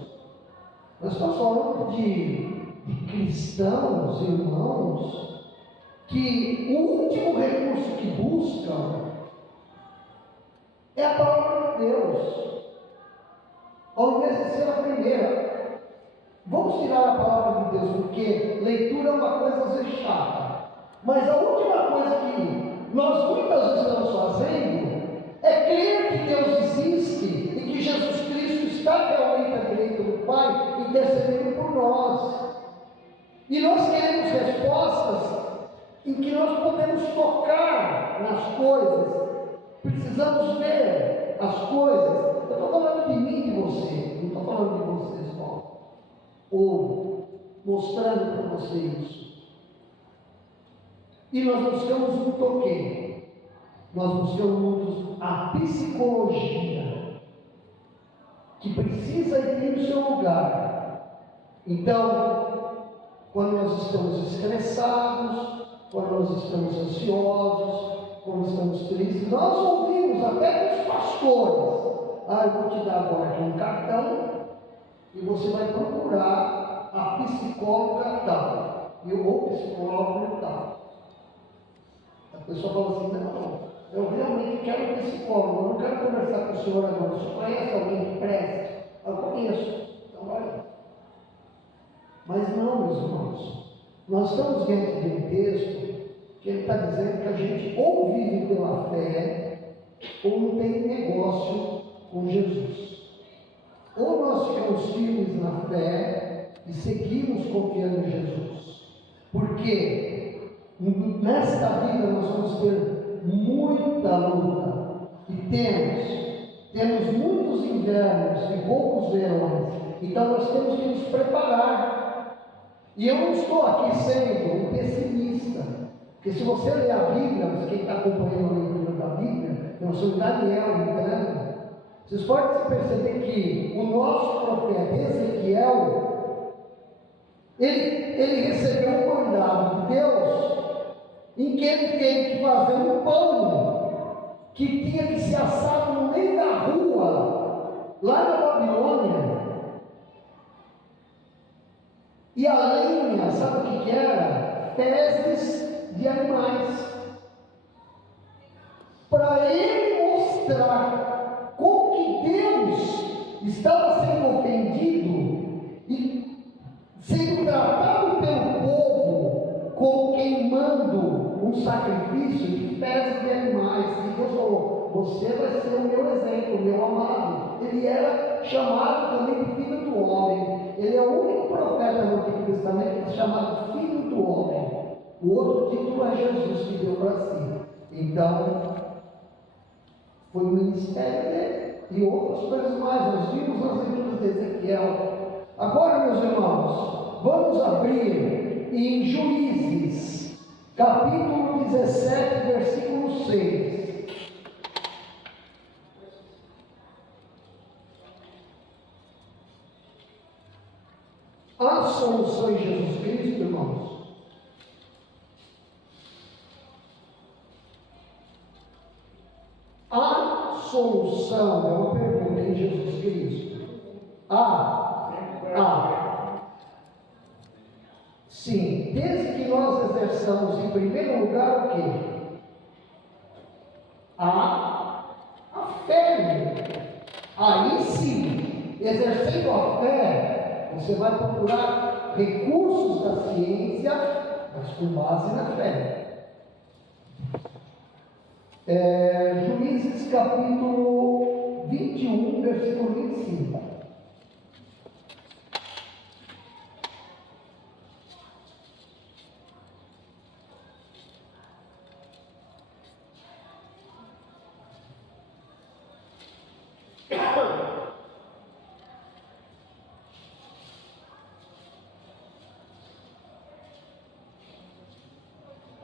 nós estamos falando de cristãos, irmãos, que o último recurso que buscam é a palavra de Deus, ao invés de ser a primeira. Vamos tirar a palavra de Deus, porque leitura é uma coisa às vezes chata, mas a última coisa que nós muitas vezes estamos fazendo é crer que Deus existe e que Jesus Cristo está realmente à direita do Pai intercedendo por nós. E nós queremos respostas em que nós podemos tocar nas coisas, precisamos ver as coisas. Eu estou falando de mim e de você, não estou falando de vocês só, ou mostrando para você isso. E nós buscamos um toque, nós buscamos a psicologia, que precisa ir no seu lugar. Então, quando nós estamos estressados, quando nós estamos ansiosos, quando estamos tristes, nós ouvimos até dos pastores: eu vou te dar agora aqui um cartão e você vai procurar a psicóloga tal, ou psicólogo tal. A pessoa fala assim: não, eu realmente quero um psicólogo, eu não quero conversar com o senhor agora. O senhor conhece alguém que preste? Eu conheço, então vai lá. Mas não, meus irmãos, nós estamos diante de um texto que ele está dizendo que a gente ou vive pela fé, ou não tem negócio com Jesus. Ou nós ficamos firmes na fé e seguimos confiando em Jesus, porque nesta vida nós vamos ter muita luta, e temos muitos invernos e poucos verões, então nós temos que nos preparar. E eu não estou aqui sendo um pessimista, porque se você ler a Bíblia, mas quem está acompanhando a leitura da Bíblia, eu sou Daniel, entendeu? Vocês podem perceber que o nosso profeta Ezequiel, ele recebeu um mandado de Deus, em que ele teve que fazer um pão, que tinha que ser assado no meio da rua, lá na Babilônia. E a lenha, sabe o que era? Fezes de animais. Para ele mostrar como que Deus estava sendo ofendido e sendo tratado pelo povo como queimando um sacrifício de fezes de animais. E Deus falou: você vai ser o meu exemplo, o meu amado. Ele era chamado também de filho do homem. Ele é o único profeta no Antigo Testamento que é chamado filho do homem. O outro título é Jesus que deu para si. Então, foi o ministério dele e outras coisas mais. Nós vimos nas leituras de Ezequiel. Agora, meus irmãos, vamos abrir em Juízes, capítulo 17, versículo 6. Há solução em Jesus Cristo, irmãos? Há solução, é uma pergunta, em Jesus Cristo? Há. Sim, desde que nós exerçamos em primeiro lugar o quê? A fé. Aí sim, exercendo a fé, você vai procurar recursos da ciência, mas com base na fé. Juízes capítulo 21, versículo 25.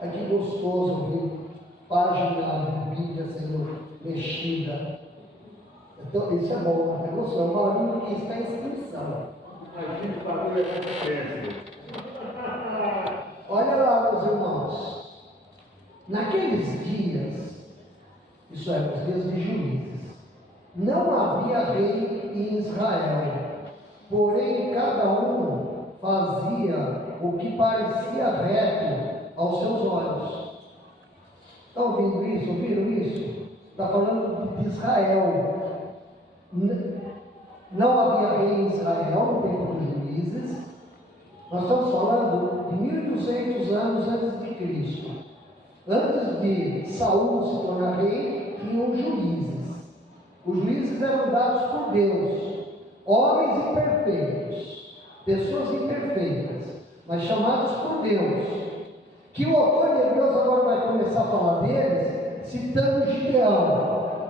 Ai, que gostoso ver página de Bíblia sendo mexida. Então, isso é bom, é gostoso. O Maurinho que está em inscrição. A gente pagou a competência. Olha lá, meus irmãos. Naqueles dias, isso é, os dias de Juízes, não havia rei em Israel, porém cada um fazia o que parecia reto aos seus olhos. Estão ouvindo isso? Ouviram isso? Está falando de Israel. Não havia rei em Israel no tempo dos Juízes. Nós estamos falando de 1200 anos antes de Cristo. Antes de Saul se tornar rei, tinham juízes. Os juízes eram dados por Deus, homens imperfeitos, pessoas imperfeitas, mas chamados por Deus. Que o autor de Hebreus agora vai começar a falar deles, citando Gideão.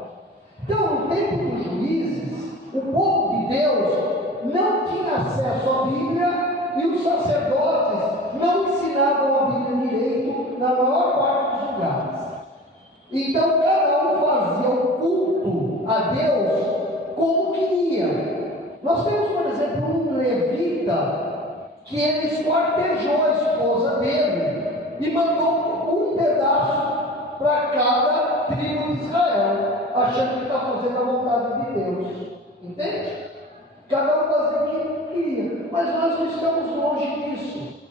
Então, no tempo dos juízes, o povo de Deus não tinha acesso à Bíblia e os sacerdotes não ensinavam a Bíblia direito na maior parte dos lugares. Então, cada um fazia o culto a Deus como queria. Nós temos, por exemplo, um levita que ele esquartejou a esposa dele e mandou um pedaço para cada tribo de Israel, achando que está fazendo a vontade de Deus. Entende? Cada um fazia o que queria. Mas nós não estamos longe disso.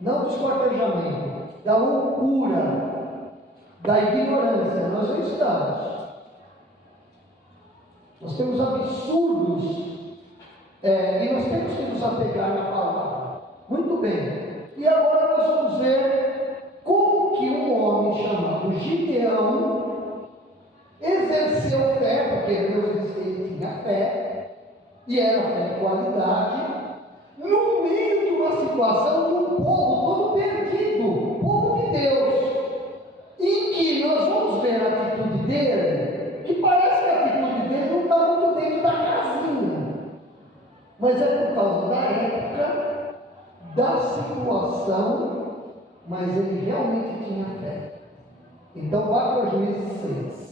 Não do esquartejamento, da loucura, da ignorância. Nós não estamos. Nós temos absurdos. E nós temos que nos apegar na palavra. Muito bem. E agora nós vamos ver como que um homem chamado Gideão exerceu fé, porque Deus disse que ele tinha fé, e era fé de qualidade, no meio de uma situação de um povo todo perdido, o povo de Deus, em que nós vamos ver a atitude dele, que parece que a atitude dele não está muito dentro da casinha, mas é por causa da época, da situação, mas ele realmente tinha fé. Então vá para Juízes 6.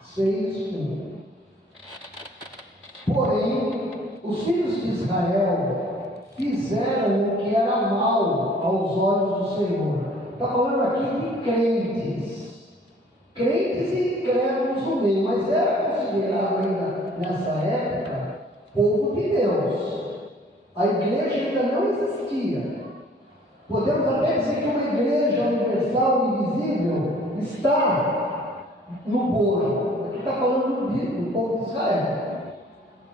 Seis, 1. Porém, os filhos de Israel fizeram o que era mal aos olhos do Senhor. Está falando aqui de crentes. Crentes e incrédulos no meio, mas era considerado ainda nessa época povo de Deus. A igreja ainda não existia. Podemos até dizer que uma igreja universal invisível está no bojo. Aqui está falando do povo de Israel,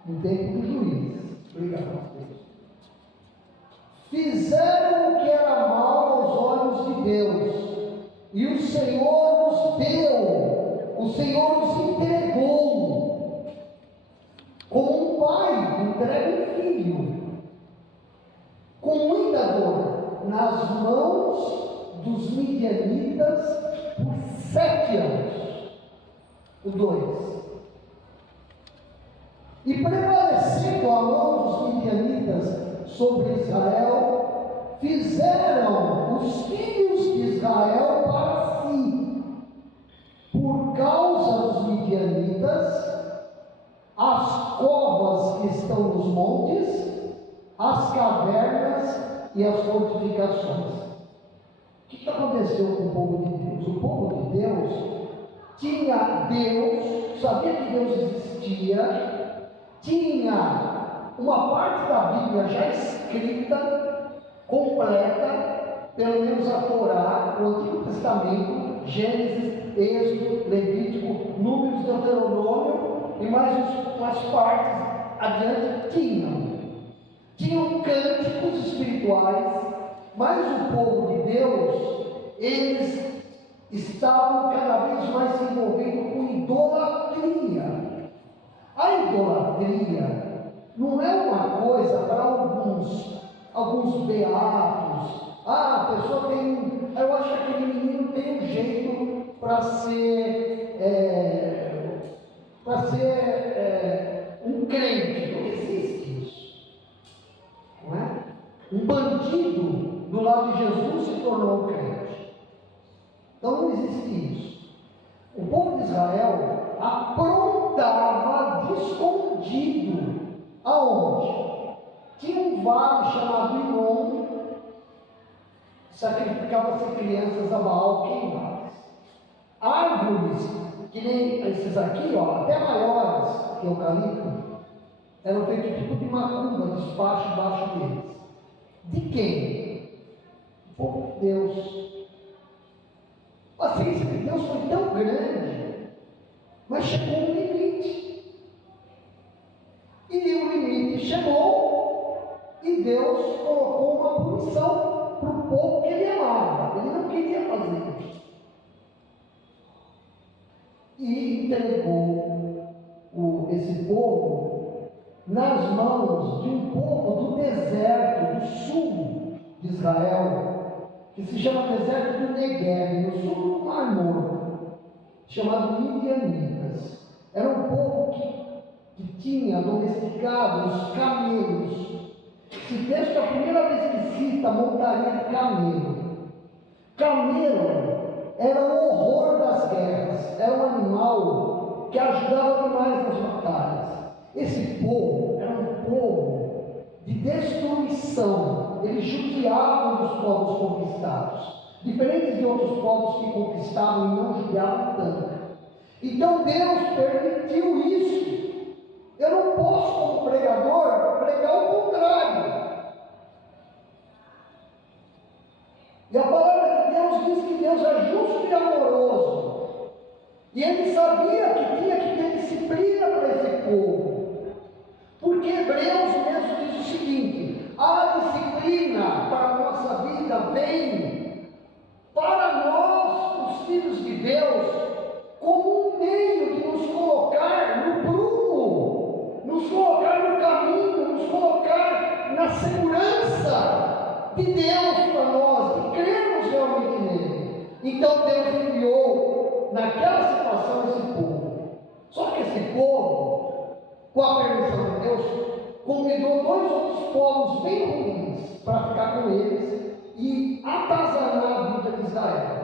no tempo dos juízes. Obrigado. Fizeram o que era mal aos olhos de Deus, e o Senhor os deu, o Senhor os entregou, como um pai entrega um filho, com muita dor, nas mãos dos midianitas por 7 anos. O 2. E prevalecendo a mão dos midianitas sobre Israel, fizeram os filhos de Israel para si, por causa dos midianitas, as covas que estão nos montes, as cavernas e as fortificações. O que aconteceu com o povo de Deus? O povo de Deus tinha Deus, sabia que Deus existia, tinha uma parte da Bíblia já escrita, completa, pelo menos a Torá, o Antigo Testamento, Gênesis, Êxodo, Levítico, Números, Deuteronômio e mais umas partes adiante tinham cânticos espirituais, mas o povo de Deus, eles estavam cada vez mais se envolvendo com idolatria. A idolatria não é uma coisa para alguns beatos. Ah, a pessoa tem, eu acho que aquele menino tem um jeito para ser um crente. Não existe isso, não é? Um bandido do lado de Jesus se tornou um crente. Então não existe isso. O povo de Israel aprontava de escondido. Aonde? Tinha um vale chamado Inom, sacrificava-se crianças a Baal queimadas. Árvores, que nem esses aqui, ó, até maiores que o eucalipto, eram feitos tipo de macumba, despacho embaixo deles. De quem? O povo de Deus. A ciência de Deus foi tão grande, mas chegou um limite. E o limite chegou, e Deus colocou uma punição para o povo que ele amava. Ele não queria fazer isso. E entregou esse povo nas mãos de um povo do deserto, do sul de Israel, que se chama deserto do Negev, no sul do Mar Morto, chamado Midianitas. Era um povo que tinha domesticado os camelos. Esse texto é a primeira vez que cita a montaria de camelo. Camelo era o horror das guerras, era um animal que ajudava demais nas batalhas. Esse povo era um povo de destruição. Eles judiavam dos povos conquistados, diferentes de outros povos que conquistavam e não judiavam tanto. Então Deus permitiu isso. Eu não posso, como pregador, pregar o contrário. E a palavra de Deus diz que Deus é justo e amoroso. E ele sabia que tinha que ter disciplina para esse povo. Porque Hebreus mesmo diz o seguinte: a disciplina para a nossa vida vem para nós, os filhos de Deus, como um meio de nos colocar no prumo, nos colocar no caminho, nos colocar na segurança de Deus para nós, de crermos realmente nele. Então Deus enviou naquela situação esse povo. Só que esse povo, com a permissão de Deus, convidou 2 outros povos bem ruins para ficar com eles e atazanar a vida de Israel.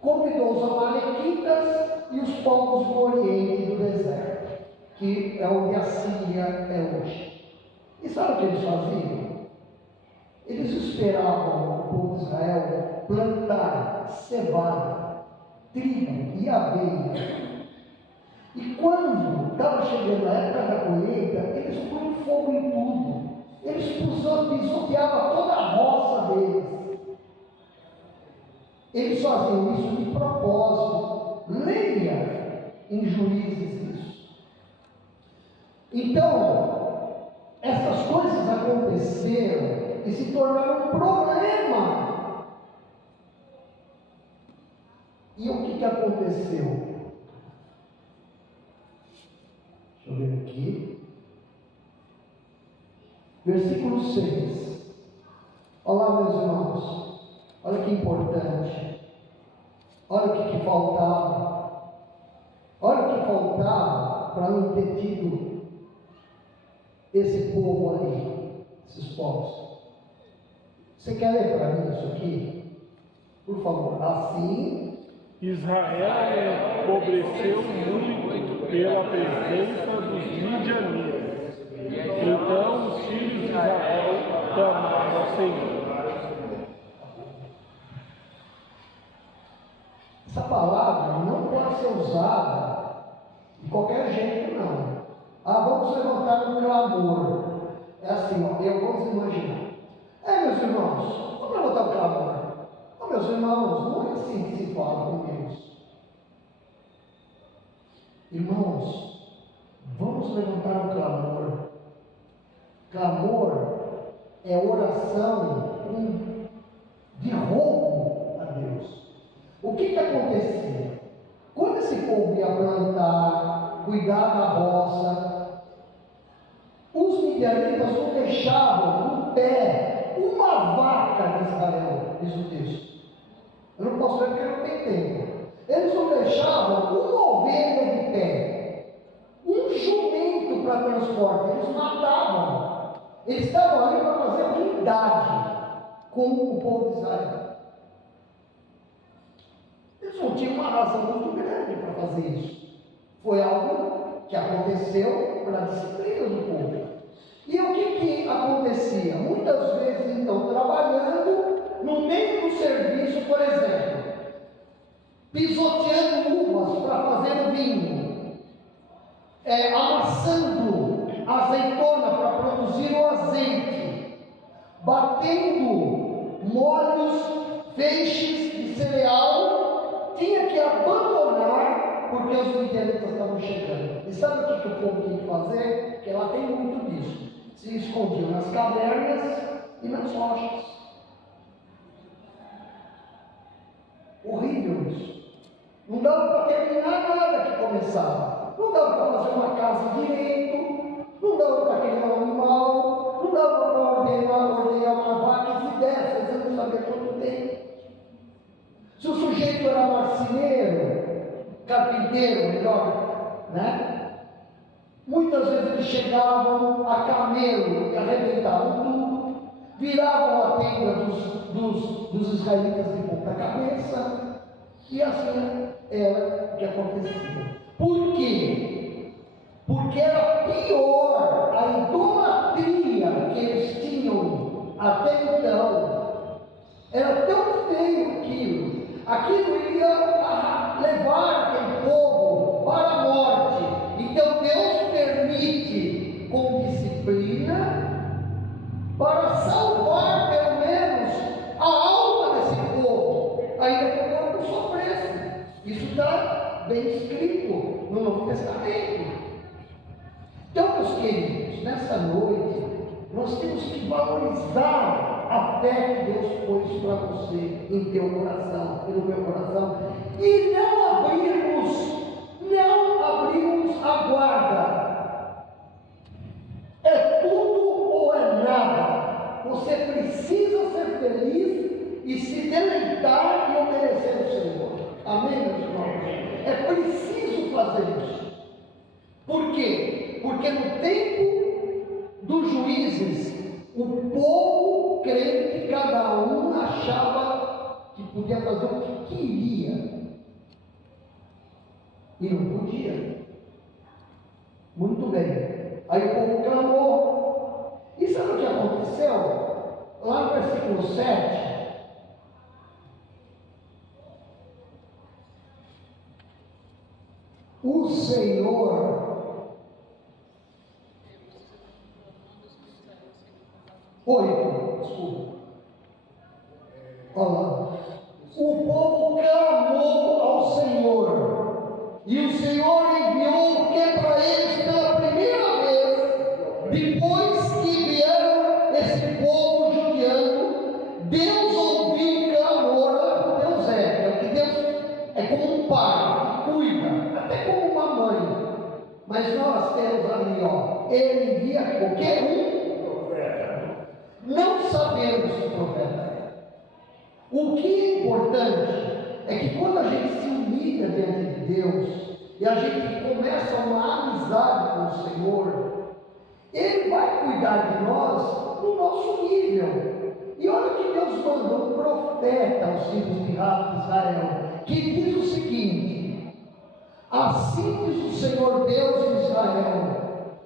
Convidou os amalequitas e os povos do Oriente do deserto, que é onde a Síria é hoje. E sabe o que eles faziam? Eles esperavam o povo de Israel plantar cevada, trigo e aveia. E quando estava chegando a época da colheita, eles põem fogo em tudo. Eles pisoteavam toda a roça deles. Eles faziam isso de propósito. Leia em Juízes isso. Então, essas coisas aconteceram e se tornaram um problema. E o que aconteceu? Deixa eu ver aqui. Versículo 6. Olha lá, meus irmãos. Olha que importante. Olha o que faltava. Olha o que faltava para não ter tido esse povo ali, esses povos. Você quer ler para mim isso aqui? Por favor. Assim, Israel empobreceu muito pela presença dos midianitas. Então os filhos de Israel clamaram ao Senhor. essa palavra não pode ser usada de qualquer jeito, não. Vamos levantar um clamor. É assim, vamos imaginar. Meus irmãos, vamos levantar um clamor. Meus irmãos, não é assim que se fala com Deus. Irmãos, vamos levantar um clamor. Clamor é oração de roubo a Deus. O que acontecia? Quando esse povo ia plantar, cuidar da roça, os midianitas não deixavam no pé uma vaca de Israel, diz o texto. Eu não posso ver porque não tem tempo. Eles não deixavam uma ovelha de pé, um jumento para transporte, eles matavam. Eles estavam ali para fazer unidade com o povo de Israel. Eles não tinham uma razão muito grande para fazer isso. Foi algo que aconteceu para a disciplina do povo. E o que acontecia? Muitas vezes, então, trabalhando no meio do serviço, por exemplo, pisoteando uvas para fazer o vinho, amassando azeitona para produzir o azeite, batendo molhos, feixes de cereal, tinha que abandonar porque os midianitas estavam chegando. E sabe o que o povo tinha que fazer? Porque lá tem muito disso. Se escondiam nas cavernas e nas rochas. Horrível isso. Não dava para terminar nada que começava. Não dava para fazer uma casa direito. Não dava para criar um animal. Não dava para ordenar uma vaca. Se desse, você não sabia quanto tempo. Se o sujeito era marceneiro, carpinteiro, melhor, né? Muitas vezes eles chegavam a camelo e arrebentavam tudo, viravam a tenda dos israelitas de ponta cabeça, e assim era o que acontecia. Por quê? Porque era pior a idolatria que eles tinham até então. Era tão feio aquilo. Aquilo iria levar aquele povo para a morte. Então Deus permite com disciplina para salvar pelo menos a alma desse povo, ainda que o povo sofresse. Isso está bem escrito no Novo Testamento. Então, meus queridos, nessa noite nós temos que valorizar a fé que Deus pôs para você em teu coração e no meu coração, e não abrirmos a guarda. É tudo ou é nada. Você precisa ser feliz e se deleitar e obedecer ao Senhor. Amém, meus irmãos? É preciso fazer isso. Por quê? Porque no tempo dos juízes, o povo crente, cada um achava que podia fazer o que queria. E não podia. Muito bem. Aí o povo clamou. E sabe o que aconteceu? Lá no versículo 7. O Senhor... 8, desculpa. Olha lá. O povo clamou ao Senhor, e o Senhor enviou o que para eles pela primeira vez, depois que vieram esse povo judiando. Deus ouviu o clamor. Deus que Deus é como um pai que cuida, até como uma mãe. Mas nós temos ali, ele envia qualquer um. Não sabemos se o profeta é. O que é importante é que quando a gente se humilha diante de Deus e a gente começa uma amizade com o Senhor, Ele vai cuidar de nós no nosso nível. E olha que Deus mandou um profeta aos filhos de Israel, que diz o seguinte: assim diz o Senhor Deus de Israel,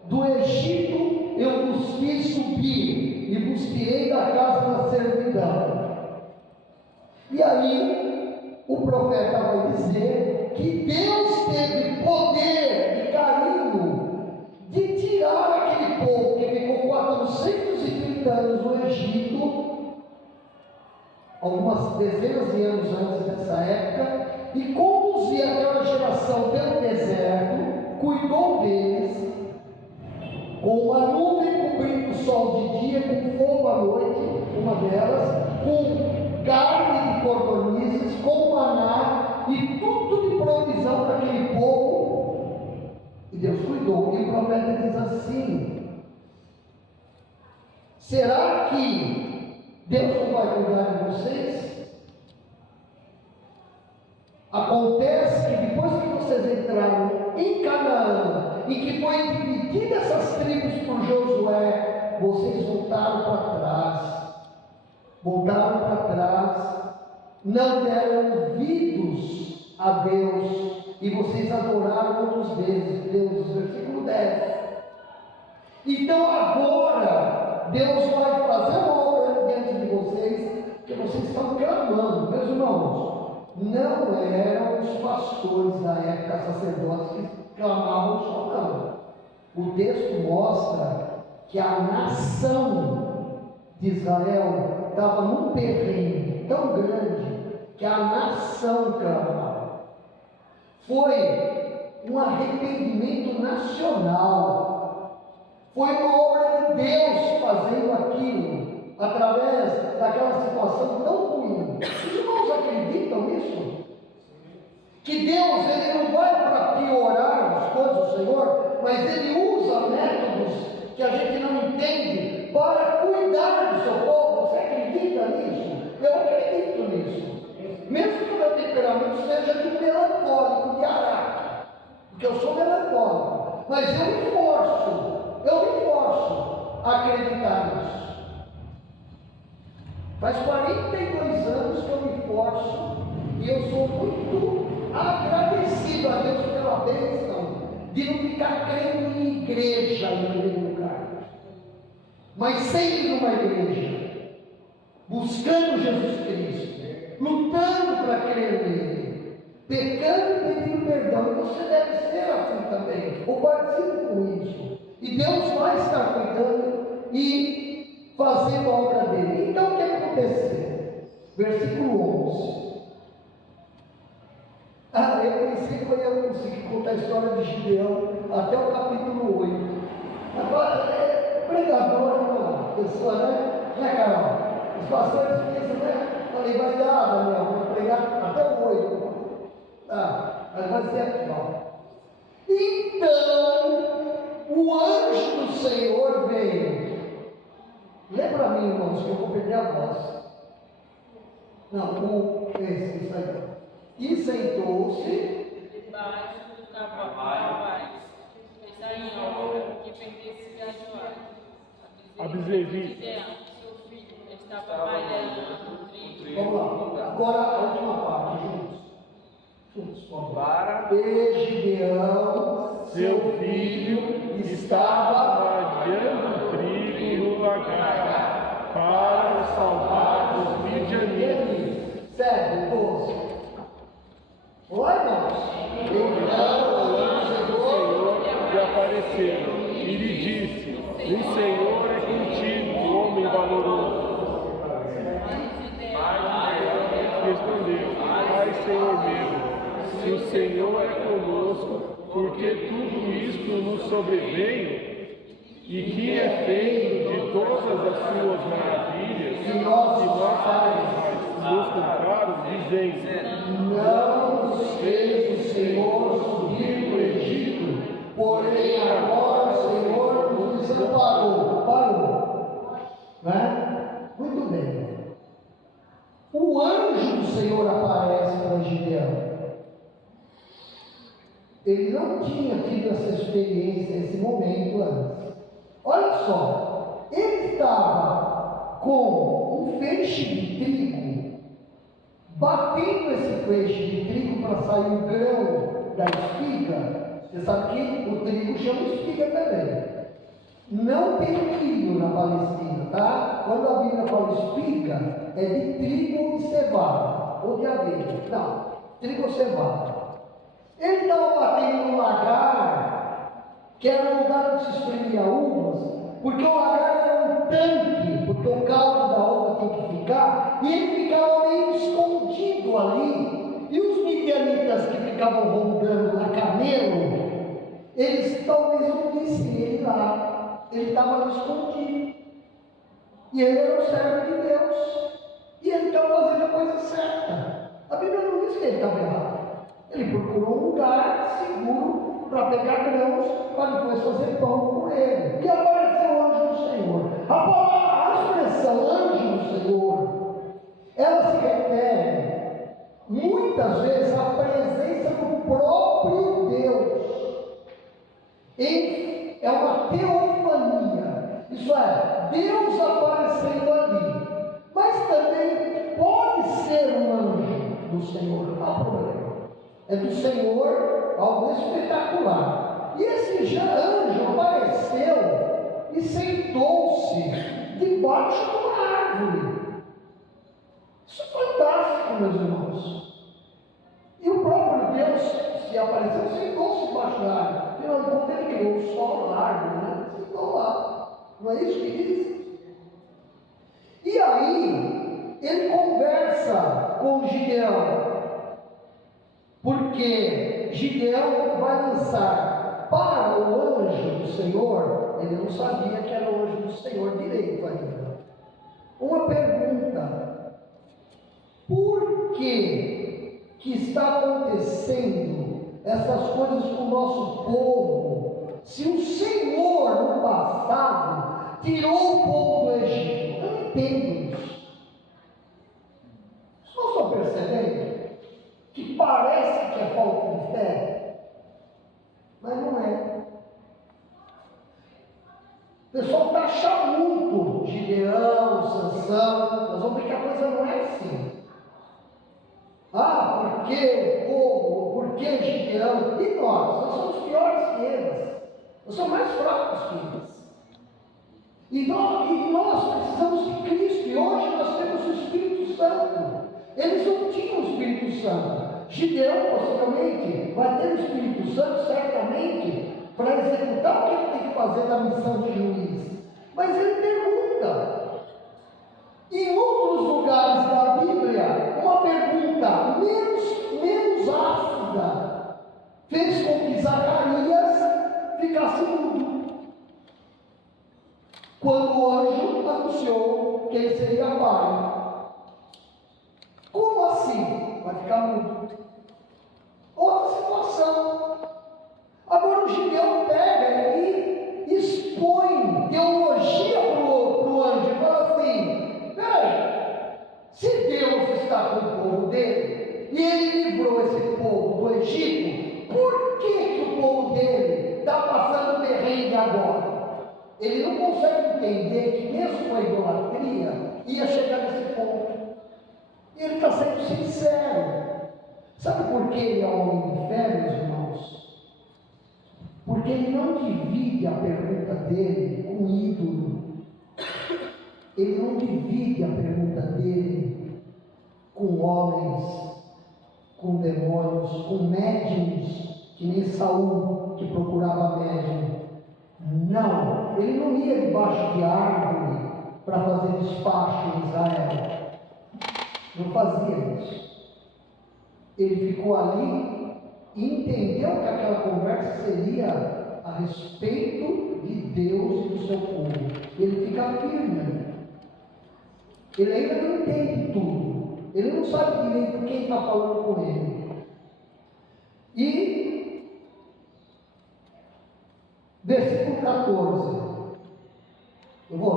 do Egito eu vos fiz subir e vos tirei da casa da servidão. E aí o profeta vai dizer que Deus teve poder e carinho de tirar aquele povo que ficou 430 anos no Egito, algumas dezenas de anos antes dessa época, e conduzir aquela geração pelo deserto, cuidou deles, com uma nuvem cobrindo o sol de dia, com fogo à noite, uma delas, com carne de codornizes, com maná, perguntou, e o profeta diz assim: será que Deus não vai cuidar de vocês? Acontece que depois que vocês entraram em Canaã e que foi dividida essas tribos por Josué, vocês voltaram para trás, não deram ouvidos a Deus e vocês adoraram outros deuses. Versículo 10. Então agora Deus vai fazer uma obra dentro de vocês, que vocês estão clamando. Meus irmãos, não eram os pastores da época, sacerdotes, que clamavam só, não. O texto mostra que a nação de Israel estava num terreno tão grande que a nação clamava. Foi um arrependimento nacional. Foi uma obra de Deus fazendo aquilo através daquela situação tão ruim. Os irmãos acreditam nisso? Que Deus, Ele não vai para piorar as coisas do Senhor, mas Ele usa métodos que a gente não entende para cuidar do seu povo. Você acredita nisso? Eu acredito nisso. Mesmo que o meu temperamento seja de melancólico, de araque, porque eu sou melancólico, mas eu me forço a acreditar nisso. Faz 42 anos que eu me forço e eu sou muito agradecido a Deus pela bênção de não ficar crendo em igreja em primeiro lugar, mas sempre numa igreja, buscando Jesus Cristo, lutando para crer nele, pecando e pedindo perdão. Você deve ser assim também, ou parecido com isso, e Deus vai estar cuidando e fazendo a obra dele. Então o que aconteceu? Versículo 11. Eu pensei que eu ia conseguir contar a história de Gideão até o capítulo 8. Agora, pregador é uma pessoa, né, Carol? Os pastores pensam, né? Falei, vai dar, Daniel, vou pregar até o 8. Mas vai ser aqui, ó. Então, o anjo do Senhor veio. Lê para mim, irmãos, que eu vou perder a voz. Não, isso aí. E sentou-se debaixo do cavalo, está em obra, que pertence a Joás. Abzevi. Seu filho estava malhando o trigo. Vamos lá, agora a última parte, juntos. Para e Gideão, seu filho, estava malhando trigo no lagar para salvar os midianitas. Certo, 12. Oi, irmãos. Então o anjo do Senhor lhe apareceu e lhe disse: o Senhor é contigo, homem valoroso. Respondeu: ai, Senhor meu, se o Senhor é conosco, porque tudo isto nos sobreveio, e que é feito de todas as suas maravilhas, que nós nos contaram, dizendo: não nos fez o Senhor subir do Egito, porém agora o Senhor nos desamparou. Parou. Né? Muito bem. O anjo do Senhor aparece para Gideão. Ele não tinha tido essa experiência, esse momento antes. Olha só, ele estava com um feixe de trigo, batendo esse feixe de trigo para sair o grão da espiga. Você sabe que o trigo chama espiga também. Não tem milho na Palestina, tá? Quando a Bíblia fala espiga, é de trigo ou de cevada, ou de aveia. Não, trigo ou cevada. Ele estava batendo no lagar, que era um lugar onde se espremia uvas, porque o lagar era um tanque, porque o caldo da uva tem que ficar, e ele ficava meio escondido ali. E os midianitas que ficavam rondando a camelo, eles talvez não vissem ele lá. Ele estava ali escondido. E ele era o servo de Deus. E ele estava fazendo a coisa certa. A Bíblia não diz que ele estava errado. Ele procurou um lugar seguro para pegar grãos, para muitas vezes a presença do próprio Deus. É uma teofania, isso é, Deus aparecendo ali, mas também pode ser um anjo do Senhor, não há problema. É do Senhor algo espetacular. E esse anjo apareceu e sentou-se debaixo de uma árvore. Isso é fantástico, meus irmãos. E o próprio Deus se apareceu, sentou-se debaixo da árvore. Quando ele criou o sol, a árvore, né? Sentou lá. Não é isso que diz? E aí, ele conversa com Gideão. Porque Gideão vai lançar para o anjo do Senhor, ele não sabia que era o anjo do Senhor direito ainda, uma pergunta: por que está acontecendo essas coisas com o nosso povo, se o Senhor no passado tirou o povo do Egito? Eu não entendo isso. Vocês não estão percebendo? Que parece que é falta de fé, mas não é. O pessoal taxa muito Gideão, Sansão, nós vamos ver que a coisa não é assim. Ah, por que o povo, por que Gideão? E nós somos piores que eles, nós somos mais fracos que eles. E nós precisamos de Cristo, e hoje nós temos o Espírito Santo. Eles não tinham o Espírito Santo. Gideão, possivelmente, vai ter o Espírito Santo, certamente, para executar o que ele tem que fazer na missão de juiz. Mas ele pergunta. Em outros lugares da Bíblia, uma pergunta menos ácida fez com que Zacarias ficasse mudo. Quando o anjo anunciou que ele seria pai. Como assim? Vai ficar mudo. Outra situação. Agora o Gideão pega e expõe teologia para o anjo e fala assim: peraí, se Deus está com o povo dele e ele livrou esse povo do Egito, por que o povo dele está passando perrengue agora? Ele não consegue entender que mesmo com a idolatria ia chegar nesse ponto. Ele está sendo sincero. Sabe por que ele é um homem de fé, meus irmãos? Porque ele não divide a pergunta dele com ídolo. Ele não divide a pergunta dele com homens, com demônios, com médiuns, que nem Saul, que procurava médium. Não, ele não ia debaixo de árvore para fazer despacho em Israel. Não fazia isso. Ele ficou ali e entendeu que aquela conversa seria a respeito de Deus e do seu povo. Ele fica firme ali. Ele ainda não entende tudo. Ele não sabe direito quem está falando com ele. E versículo 14. Eu vou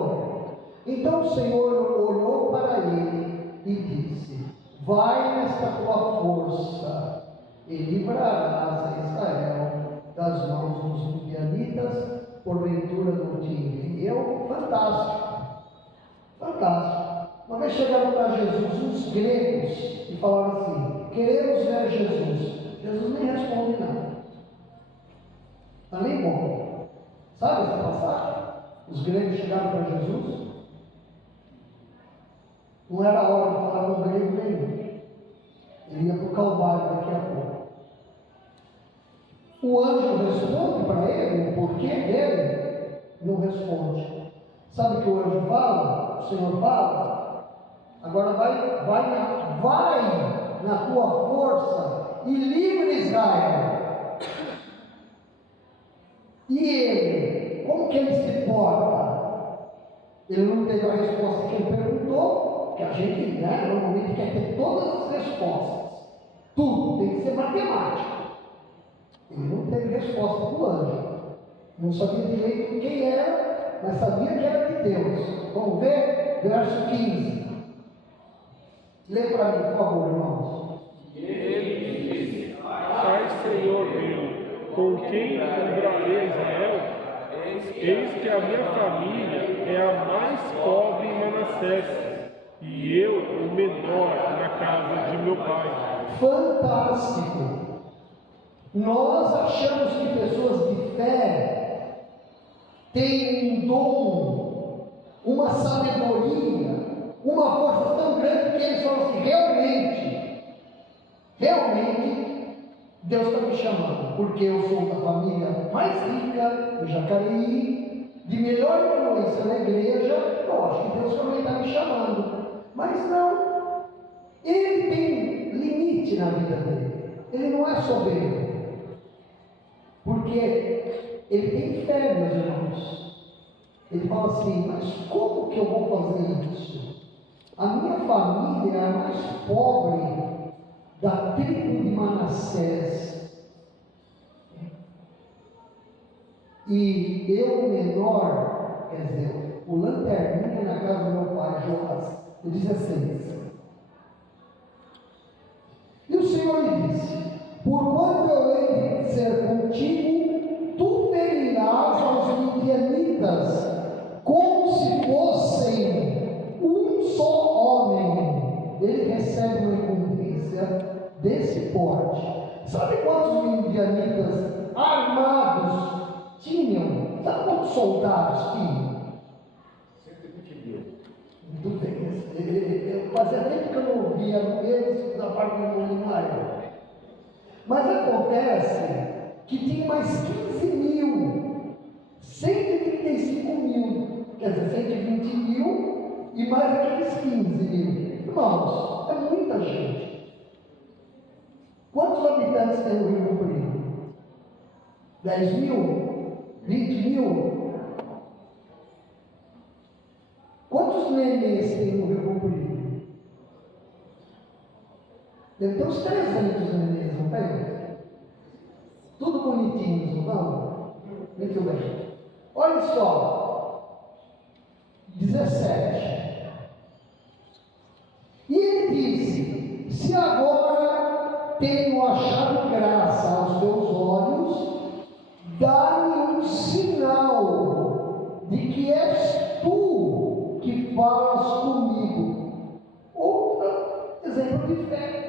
ler. Então o Senhor olhou para ele e disse: vai nesta tua força e livrarás a Israel das mãos dos midianitas, porventura não te enviou? Fantástico, fantástico. Uma vez chegaram para Jesus uns gregos e falaram assim: queremos ver Jesus. Jesus nem responde nada. Está nem bom. Sabe essa passagem? Os gregos chegaram para Jesus. Não era hora de falar com grego nenhum. Ele ia para o Calvário daqui a pouco. O anjo responde para ele, o porquê dele, não responde. Sabe o que o anjo fala? O Senhor fala: agora vai na tua força e livre Israel. E ele, como que ele se porta? Ele não teve a resposta que ele perguntou. Que a gente, normalmente quer ter todas as respostas. Tudo tem que ser matemático. Ele não teve resposta do anjo. Não sabia direito quem era, mas sabia que era de Deus. Vamos ver? Verso 15. Lê para mim, por favor, irmãos. E ele disse: Ai, Senhor meu, com quem livrarei a Israel? Eis que a minha família é a mais pobre em Manassés, e eu o menor na casa de meu pai. Fantástico! Nós achamos que pessoas de fé têm um dom, uma sabedoria, uma força tão grande que eles falam assim: realmente, Deus está me chamando, porque eu sou da família mais rica do Jacareí, de melhor influência na igreja. Lógico que Deus também está me chamando, mas não, ele tem limite na vida dele, ele não é soberbo, porque ele tem fé, meus irmãos. Ele fala assim: mas como que eu vou fazer isso? A minha família é a mais pobre da tribo de Manassés, e eu menor, quer dizer, o lanterninha na casa do meu pai, Joás, 16. E o Senhor lhe disse: porquanto eu hei de ser contigo, tu ferirás aos midianitas como se fossem um só homem. Ele recebe uma incumbência desse porte. Sabe quantos midianitas armados tinham? Sabe quantos soldados tinham? 120 mil. Muito bem. Fazia tempo que eu não ouvia eles da parte do Molinari. Mas acontece que tinha mais 15 mil, 135 mil, quer dizer, 120 mil e mais aqueles 15 mil. Irmãos, é muita gente. Quantos habitantes tem o Rio Comprido? 10 mil? 20 mil? Quantos nenês tem no Rio Comprido? Deve ter uns 300 nenês, não tem? Tudo bonitinhos, não vão? Muito bem. Olha só. 17. E ele disse: se agora tenho achado graça aos teus olhos, dá-me um sinal de que és tu que falas comigo. Outro exemplo de fé.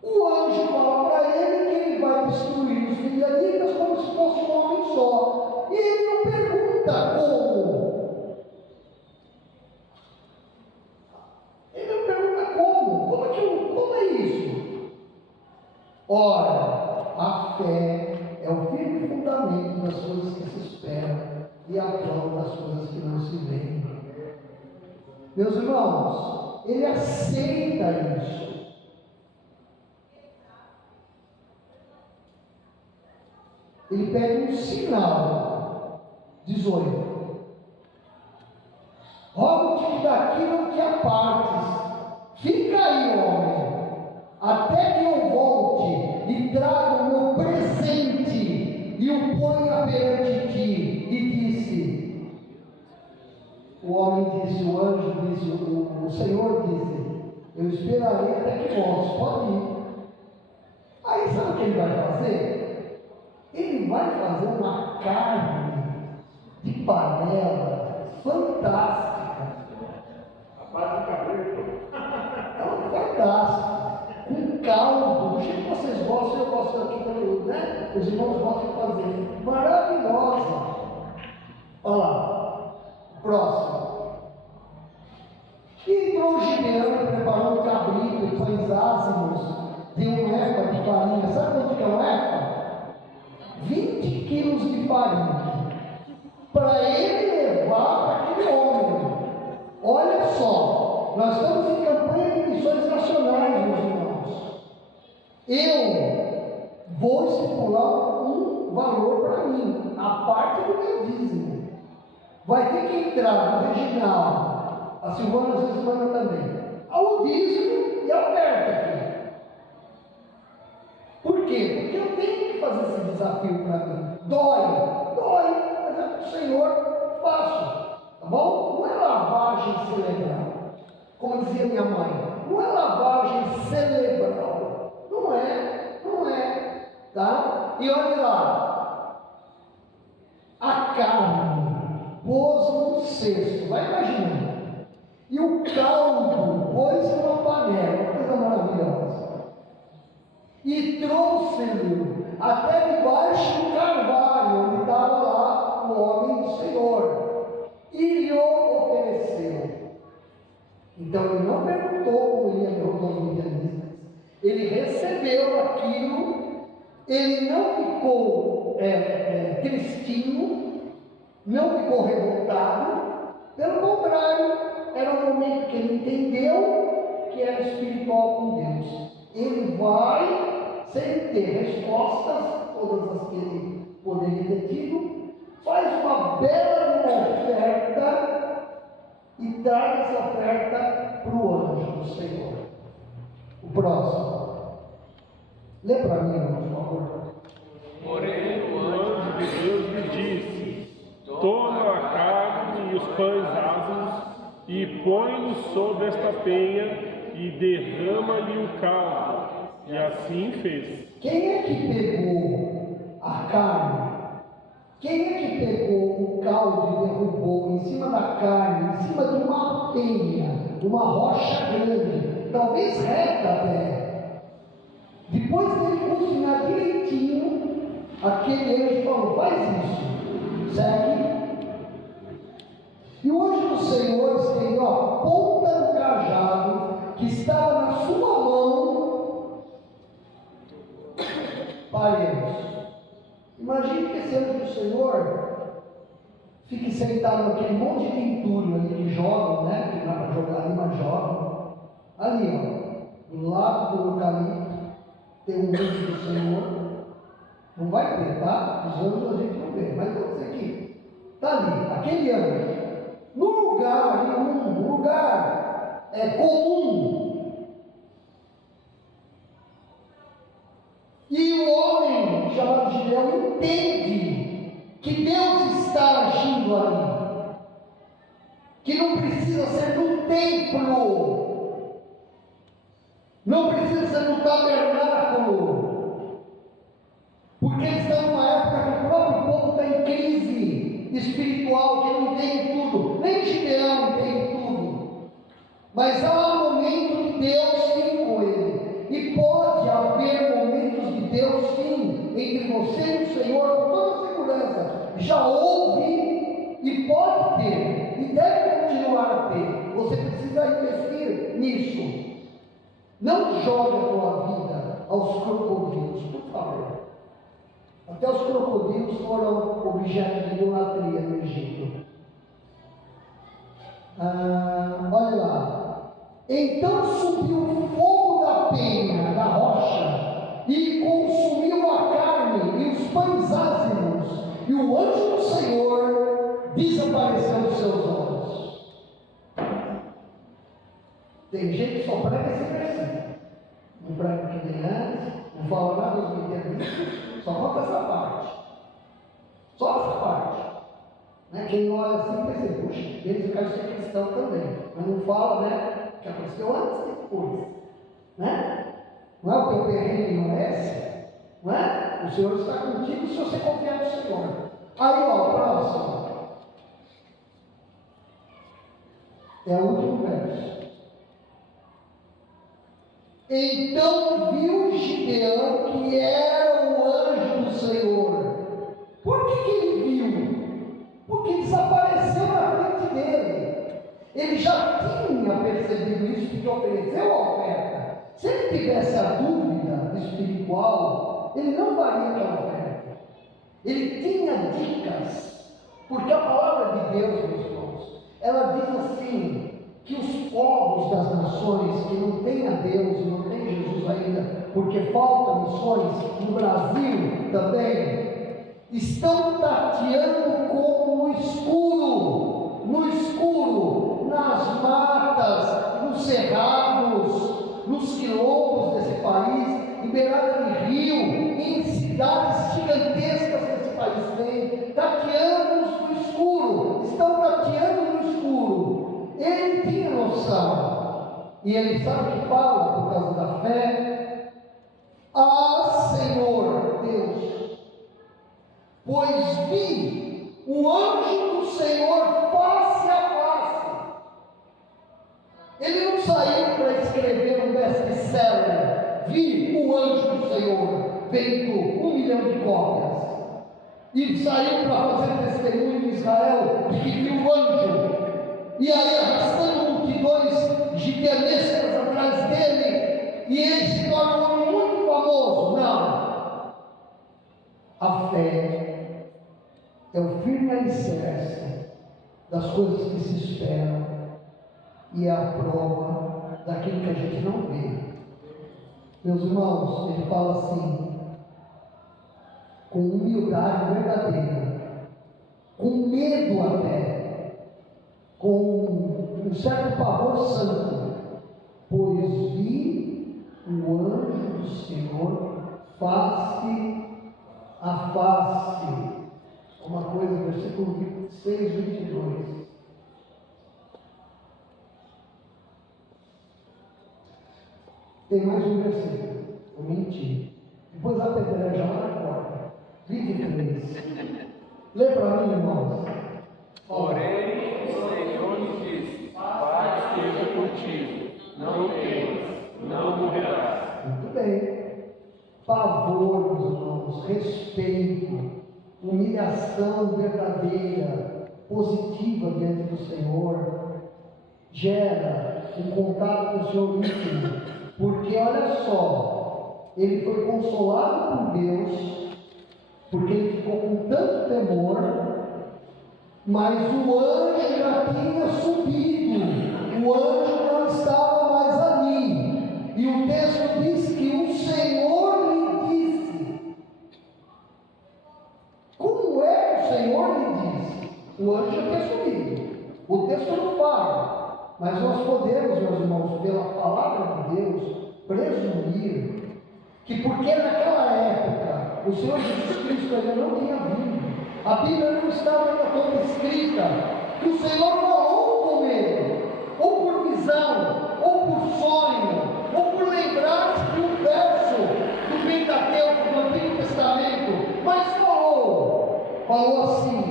O anjo fala para ele que ele vai destruir os midianitas como se fosse um homem só. E ele não pergunta como. Ele não pergunta como. Como é isso? Ora, a fé é o firme fundamento das coisas que se esperam e a prova das coisas que não se veem. Meus irmãos, ele aceita isso. Ele pede um sinal. 18. Rogo-te que daqui não te apartes. Fica aí, homem, até que eu volte e traga o meu presente e o ponha perante ti. E disse, o homem disse, o anjo disse, o Senhor disse: eu esperarei até que voltes, pode ir. Aí sabe o que ele vai fazer? Ele vai fazer uma carne de panela fantástica. A base do cabelo. É fantástica. Com caldo, do jeito que vocês gostam, eu gosto aqui também, né? Os irmãos gostam de fazer. Maravilhosa. Olha lá. Próximo. E entrou o Gideão, preparou um cabrito e pães ázimos de um efa de farinha. Sabe quanto que é um efa? 20 quilos de farinha, para ele levar para aquele homem. Olha só, nós estamos em campanha de missões nacionais, meus irmãos. Eu vou estipular um valor para mim, a parte do meu dízimo. Vai ter que entrar no Reginaldo, a Silvana, a Silvana também, ao dízimo e a oferta aqui. Por quê? Porque eu tenho que fazer esse desafio para mim. Dói, mas é o Senhor, faço. Tá bom? Não é lavagem cerebral. Como dizia minha mãe, não é lavagem cerebral. Não é, não é. Tá? E olha lá, a carne pôs no cesto, vai imaginando, e o caldo pôs numa panela, coisa maravilhosa, e trouxe-lhe até debaixo do carvalho, onde estava lá o homem do Senhor, e lhe ofereceu. Então ele não perguntou como ele ia derrotar os midianitas, ele recebeu aquilo, ele não ficou tristinho, não ficou revoltado, pelo contrário, era um momento que ele entendeu que era espiritual com Deus. Ele vai, sem ter respostas, todas as que ele poderia ter tido, faz uma bela oferta e traz essa oferta para o anjo do Senhor. O próximo. Lê para mim, por favor. Porém, o anjo de Deus lhe disse: toma a carne e os pães asmos e põe-los sobre esta penha e derrama-lhe o caldo. E assim fez. Quem é que pegou a carne? Quem é que pegou o caldo e derrubou em cima da carne, em cima de uma penha, uma rocha grande, talvez reta até? Depois dele cozinhar direitinho, aquele anjo falou: faz isso, segue. E o anjo do Senhor estendeu a ponta do cajado que estava na sua mão. Paremos. Imagine que esse anjo do Senhor fique sentado naquele monte de entulho ali que jogam, né? Que dá para jogar ali, mas jogam. Ali, ó, do lado do eucalipto, tem um anjo do Senhor. Não vai ter, tá? Os anjos a gente não vê, mas vamos dizer aqui. Está ali, aquele anjo. No lugar imundo, no lugar comum. E o homem chamado Gideão entende que Deus está agindo ali, que não precisa ser no templo, não precisa ser no tabernáculo, porque eles estão numa época que o próprio povo está em crise espiritual, que não entende tudo, nem Gideão entende tudo, mas há um momento de Deus sim com ele, e pode haver momentos de Deus sim, entre você e o Senhor, com toda segurança. Já houve e pode ter, e deve continuar a ter. Você precisa investir nisso. Não jogue a tua vida aos crocodilos, por favor. Até os crocodilos foram objeto de idolatria no Egito. Olha lá. Então subiu o fogo da penha, da rocha, e consumiu a carne e os pães ázimos, e o anjo do Senhor desapareceu dos seus olhos. Tem gente que só prega esse versículo. Não prega que nem antes, não fala nada dos midianitas, só conta essa parte. Só essa parte. Né? Quem olha assim pensa, puxa, eles ficaram ser cristão também. Mas não fala, né? Que aconteceu antes e depois, né? Não é o teu terreno que merece, não é? O Senhor está contigo se você confiar no Senhor. Aí, ó, próximo. É o último verso. Então viu Gideão que era o anjo do Senhor. Por que ele viu? Porque desapareceu na frente dele. Ele já tinha percebido isso porque ofereceu a oferta. Se ele tivesse a dúvida espiritual, ele não faria aquela oferta. Ele tinha dicas, porque a palavra de Deus, meus irmãos, ela diz assim, que os povos das nações que não têm a Deus e não têm Jesus ainda, porque faltam missões no Brasil também, estão tateando como no escuro, nas matas, nos cerrados, nos quilombos desse país, em beirada de rio, em cidades gigantescas que esse país tem, tateando no escuro, estão tateando no escuro. Ele tinha noção, e ele sabe que fala por causa da fé, Ah, Senhor Deus, pois vi o anjo do Senhor face a face. Ele não saiu para escrever um best-seller. Vi o anjo do Senhor, vendo 1 milhão de cópias. E saiu para fazer testemunho em Israel de que viu o anjo. E aí arrastando multidões gigantescas atrás dele, e ele se torna um homem muito famoso. Não. A fé é o firme alicerce das coisas que se esperam e é a prova daquilo que a gente não vê. Meus irmãos, ele fala assim, com humildade verdadeira, com medo até, com um certo pavor santo, pois vi o anjo do Senhor face a face. Uma coisa, versículo 26, 22. Tem mais um versículo, eu menti. Depois a pedreira já na porta. 23. Lê para mim, irmãos. Porém, o Senhor me disse: Pai esteja contigo, não temas, não morrerás. Muito bem. Pavor, meus irmãos, respeito, humilhação verdadeira, positiva diante do Senhor, gera um contato com o Senhor íntimo. Porque olha só, ele foi consolado por Deus, porque ele ficou com tanto temor, mas o anjo já tinha subido, o anjo não estava mais ali, e o texto diz que o Senhor lhe disse. Como é que o Senhor lhe disse? O anjo já tinha subido, o texto não fala. Mas nós podemos, meus irmãos, pela palavra de Deus, presumir que porque naquela época o Senhor Jesus Cristo ainda não tinha vindo, a Bíblia não estava ainda toda escrita, que o Senhor falou com ele, ou por visão, ou por sonho, ou por lembrar-se de um verso do Pentateuco, do Antigo Testamento, mas falou assim: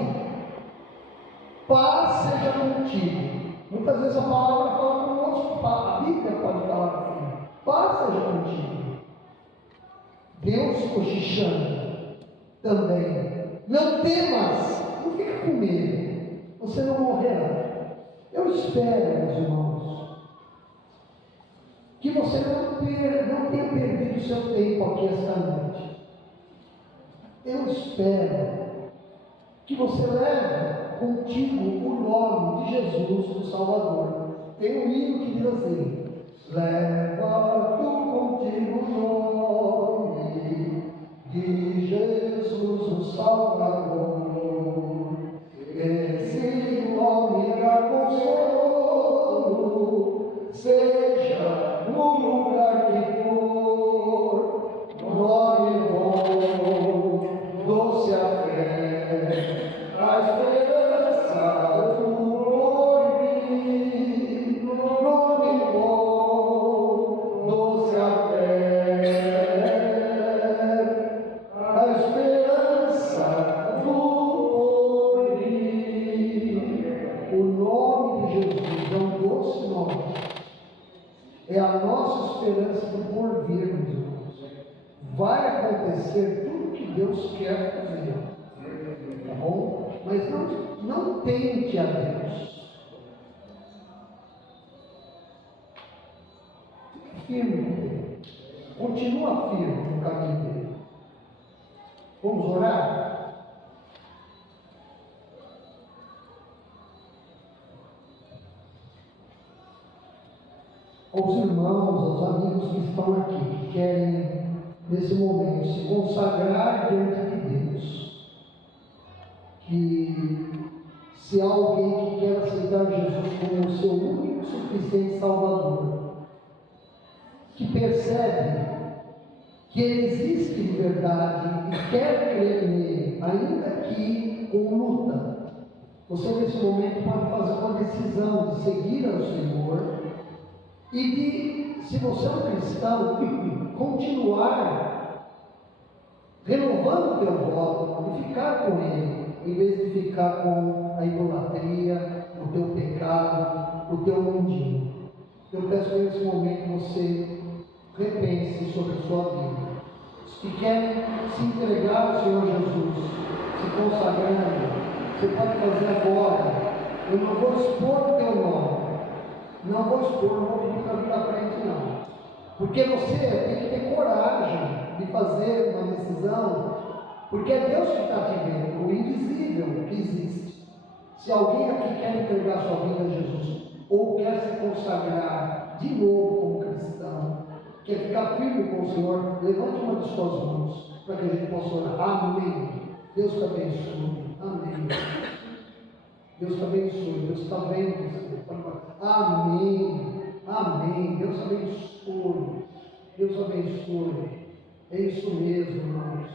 paz seja contigo. Muitas vezes a palavra fala conosco, a Bíblia pode falar assim: paz seja contigo. Deus cochichando também: não temas, não fica com medo, você não morrerá. Eu espero, meus irmãos, que você não tenha perdido seu tempo aqui esta noite. Eu espero que você leve contigo o nome de Jesus, o Salvador. Tem um hino que diz assim: leva tu contigo o nome de Jesus, o Salvador. Esse nome dá consolo, seja no lugar que for. Nome bom, doce a fé, a esperança do porvir. Nome bom, doce a fé, a esperança do porvir. O nome de Jesus é um doce nome, é a nossa esperança do porvir, meus irmãos. Vai acontecer tudo que Deus quer fazer, tá bom? Mas não tente a Deus. Fique firme com Ele. Continua firme no caminho dele. Vamos orar? Aos irmãos, aos amigos que estão aqui, que querem nesse momento se consagrar diante de Deus, que se há alguém que quer aceitar Jesus como o seu único e suficiente Salvador, que percebe que Ele existe de verdade e quer crer nele, ainda que com luta, você nesse momento pode fazer uma decisão de seguir ao Senhor e de, se você é um cristão, continuar renovando o teu voto e ficar com Ele, em vez de ficar com a idolatria, o teu pecado, o teu mundinho. Eu peço que nesse momento você repense sobre a sua vida. Os que querem se entregar ao Senhor Jesus, se consagrando, você pode fazer agora. Eu não vou expor o teu nome. Não vou expor, não vou pedir para vir à frente, não. Porque você tem que ter coragem de fazer uma decisão, porque é Deus que está te vendo, o invisível que existe. Se alguém aqui quer entregar sua vida a Jesus, ou quer se consagrar de novo como cristão, quer ficar firme com o Senhor, levante uma de suas mãos, para que a gente possa orar. Amém. Deus te abençoe. Amém. Deus te abençoe. Deus está vendo você. Amém. Amém. Deus abençoe. Deus abençoe. É isso mesmo, irmãos.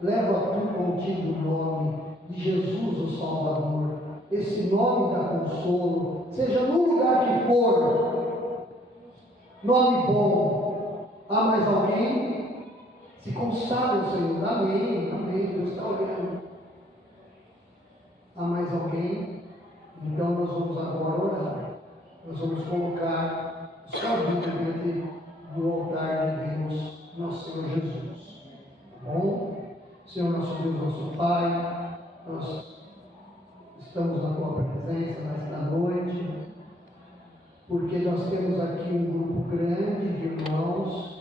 Leva tu contigo o nome de Jesus, o Salvador. Esse nome dá consolo, seja no lugar que for. Nome bom. Há mais alguém? Se consagra ao Senhor. Amém. Amém. Deus está olhando. Há mais alguém? Então nós vamos agora orar. Nós vamos colocar os caminhos diante do altar de Deus, nosso Senhor Jesus. Tá bom? Senhor nosso Deus, nosso Pai, nós estamos na Tua presença nesta noite, porque nós temos aqui um grupo grande de irmãos.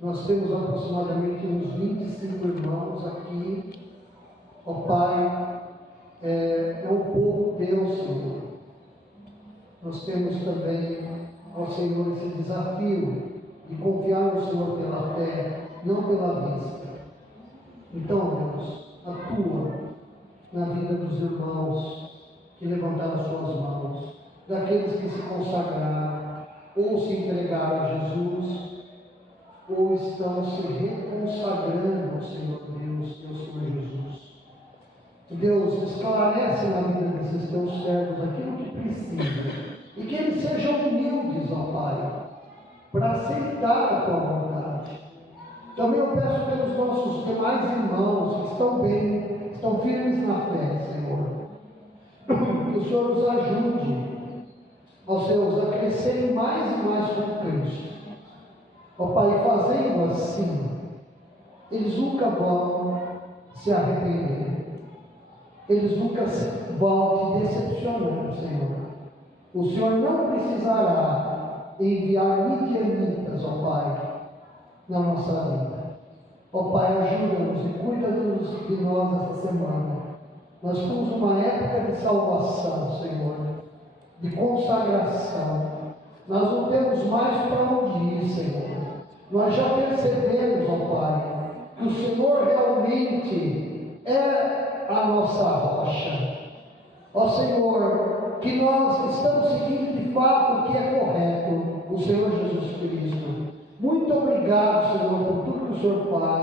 Nós temos aproximadamente uns 25 irmãos aqui. Ó Pai, é o povo Teu, Senhor. Nós temos também, ó Senhor, esse desafio de confiar no Senhor pela fé, não pela vista. Então, Deus, atua na vida dos irmãos que levantaram suas mãos, daqueles que se consagraram, ou se entregaram a Jesus, ou estão se reconsagrando ao Senhor Deus e ao Senhor Jesus. Deus, esclarece na vida desses teus servos aquilo que precisa, e que eles sejam humildes, ó Pai, para aceitar a Tua vontade. Também eu peço pelos nossos demais irmãos que estão bem, estão firmes na fé, Senhor, que o Senhor os ajude, ó Senhor, a crescerem mais e mais com Cristo. Ó Pai, fazendo assim, eles nunca vão se arrepender, eles nunca vão te decepcionar, Senhor. O Senhor não precisará enviar midianitas, ó Pai, na nossa vida. Ó Pai, ajuda-nos e cuida-nos de nós essa semana. Nós estamos numa época de salvação, Senhor, de consagração. Nós não temos mais para onde ir, Senhor. Nós já percebemos, ó Pai, que o Senhor realmente é a nossa rocha. Ó Senhor, que nós estamos seguindo de fato o que é correto, o Senhor Jesus Cristo. Muito obrigado, Senhor, por tudo que o Senhor faz.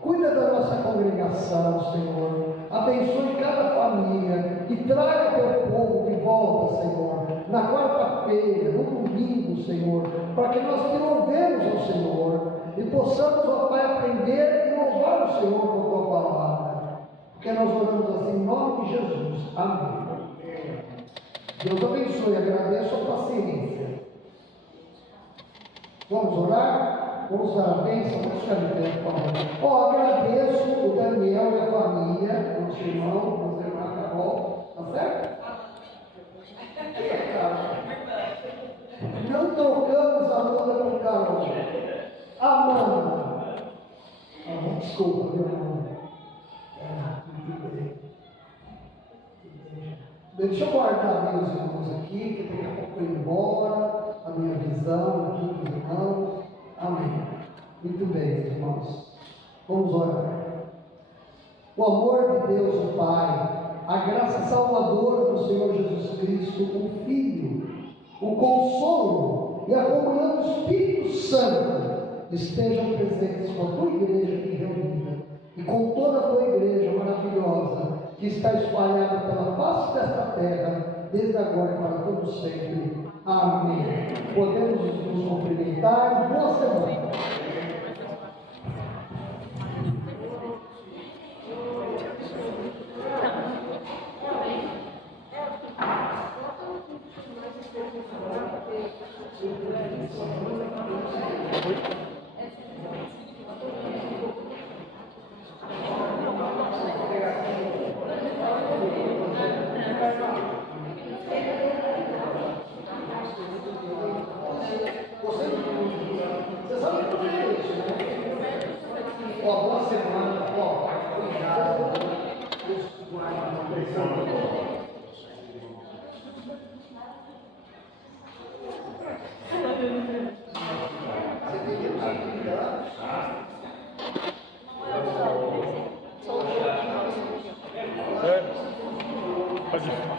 Cuida da nossa congregação, Senhor. Abençoe cada família e traga teu povo de volta, Senhor, na quarta-feira, no domingo, Senhor, para que nós te louvemos ao Senhor e possamos, ó Pai, aprender e louvar o Senhor com a tua palavra. Porque nós oramos assim em nome de Jesus. Amém. Deus abençoe, agradeço a paciência. Vamos orar? Vamos dar a bênção? Vamos ficar de pé, por favor. Agradeço o Daniel e a família, o nosso irmão, nossa irmã Carol, tá certo? Não trocamos a boda com Carol. Amanda. Desculpa, meu irmão. Muito bem. Deixa eu guardar meus irmãos aqui, que daqui a pouco eu vou embora, a minha visão aqui dos irmãos. Amém. Muito bem, irmãos. Vamos orar. O amor de Deus, o Pai, a graça salvadora do Senhor Jesus Cristo, o Filho, o consolo e a comunhão do Espírito Santo estejam presentes com a tua igreja aqui reunida e com toda a tua igreja maravilhosa que está espalhada pela face desta terra, desde agora e para todo sempre. Amém. Podemos nos cumprimentar. Boa semana. Você sabe que eu tenho isso, né? Ó, boa semana, ó. Obrigado.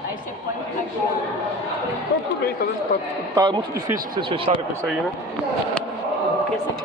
Aí você põe o cachorro. Então tudo bem, tá muito difícil pra vocês fecharem com isso aí, né? Esse aqui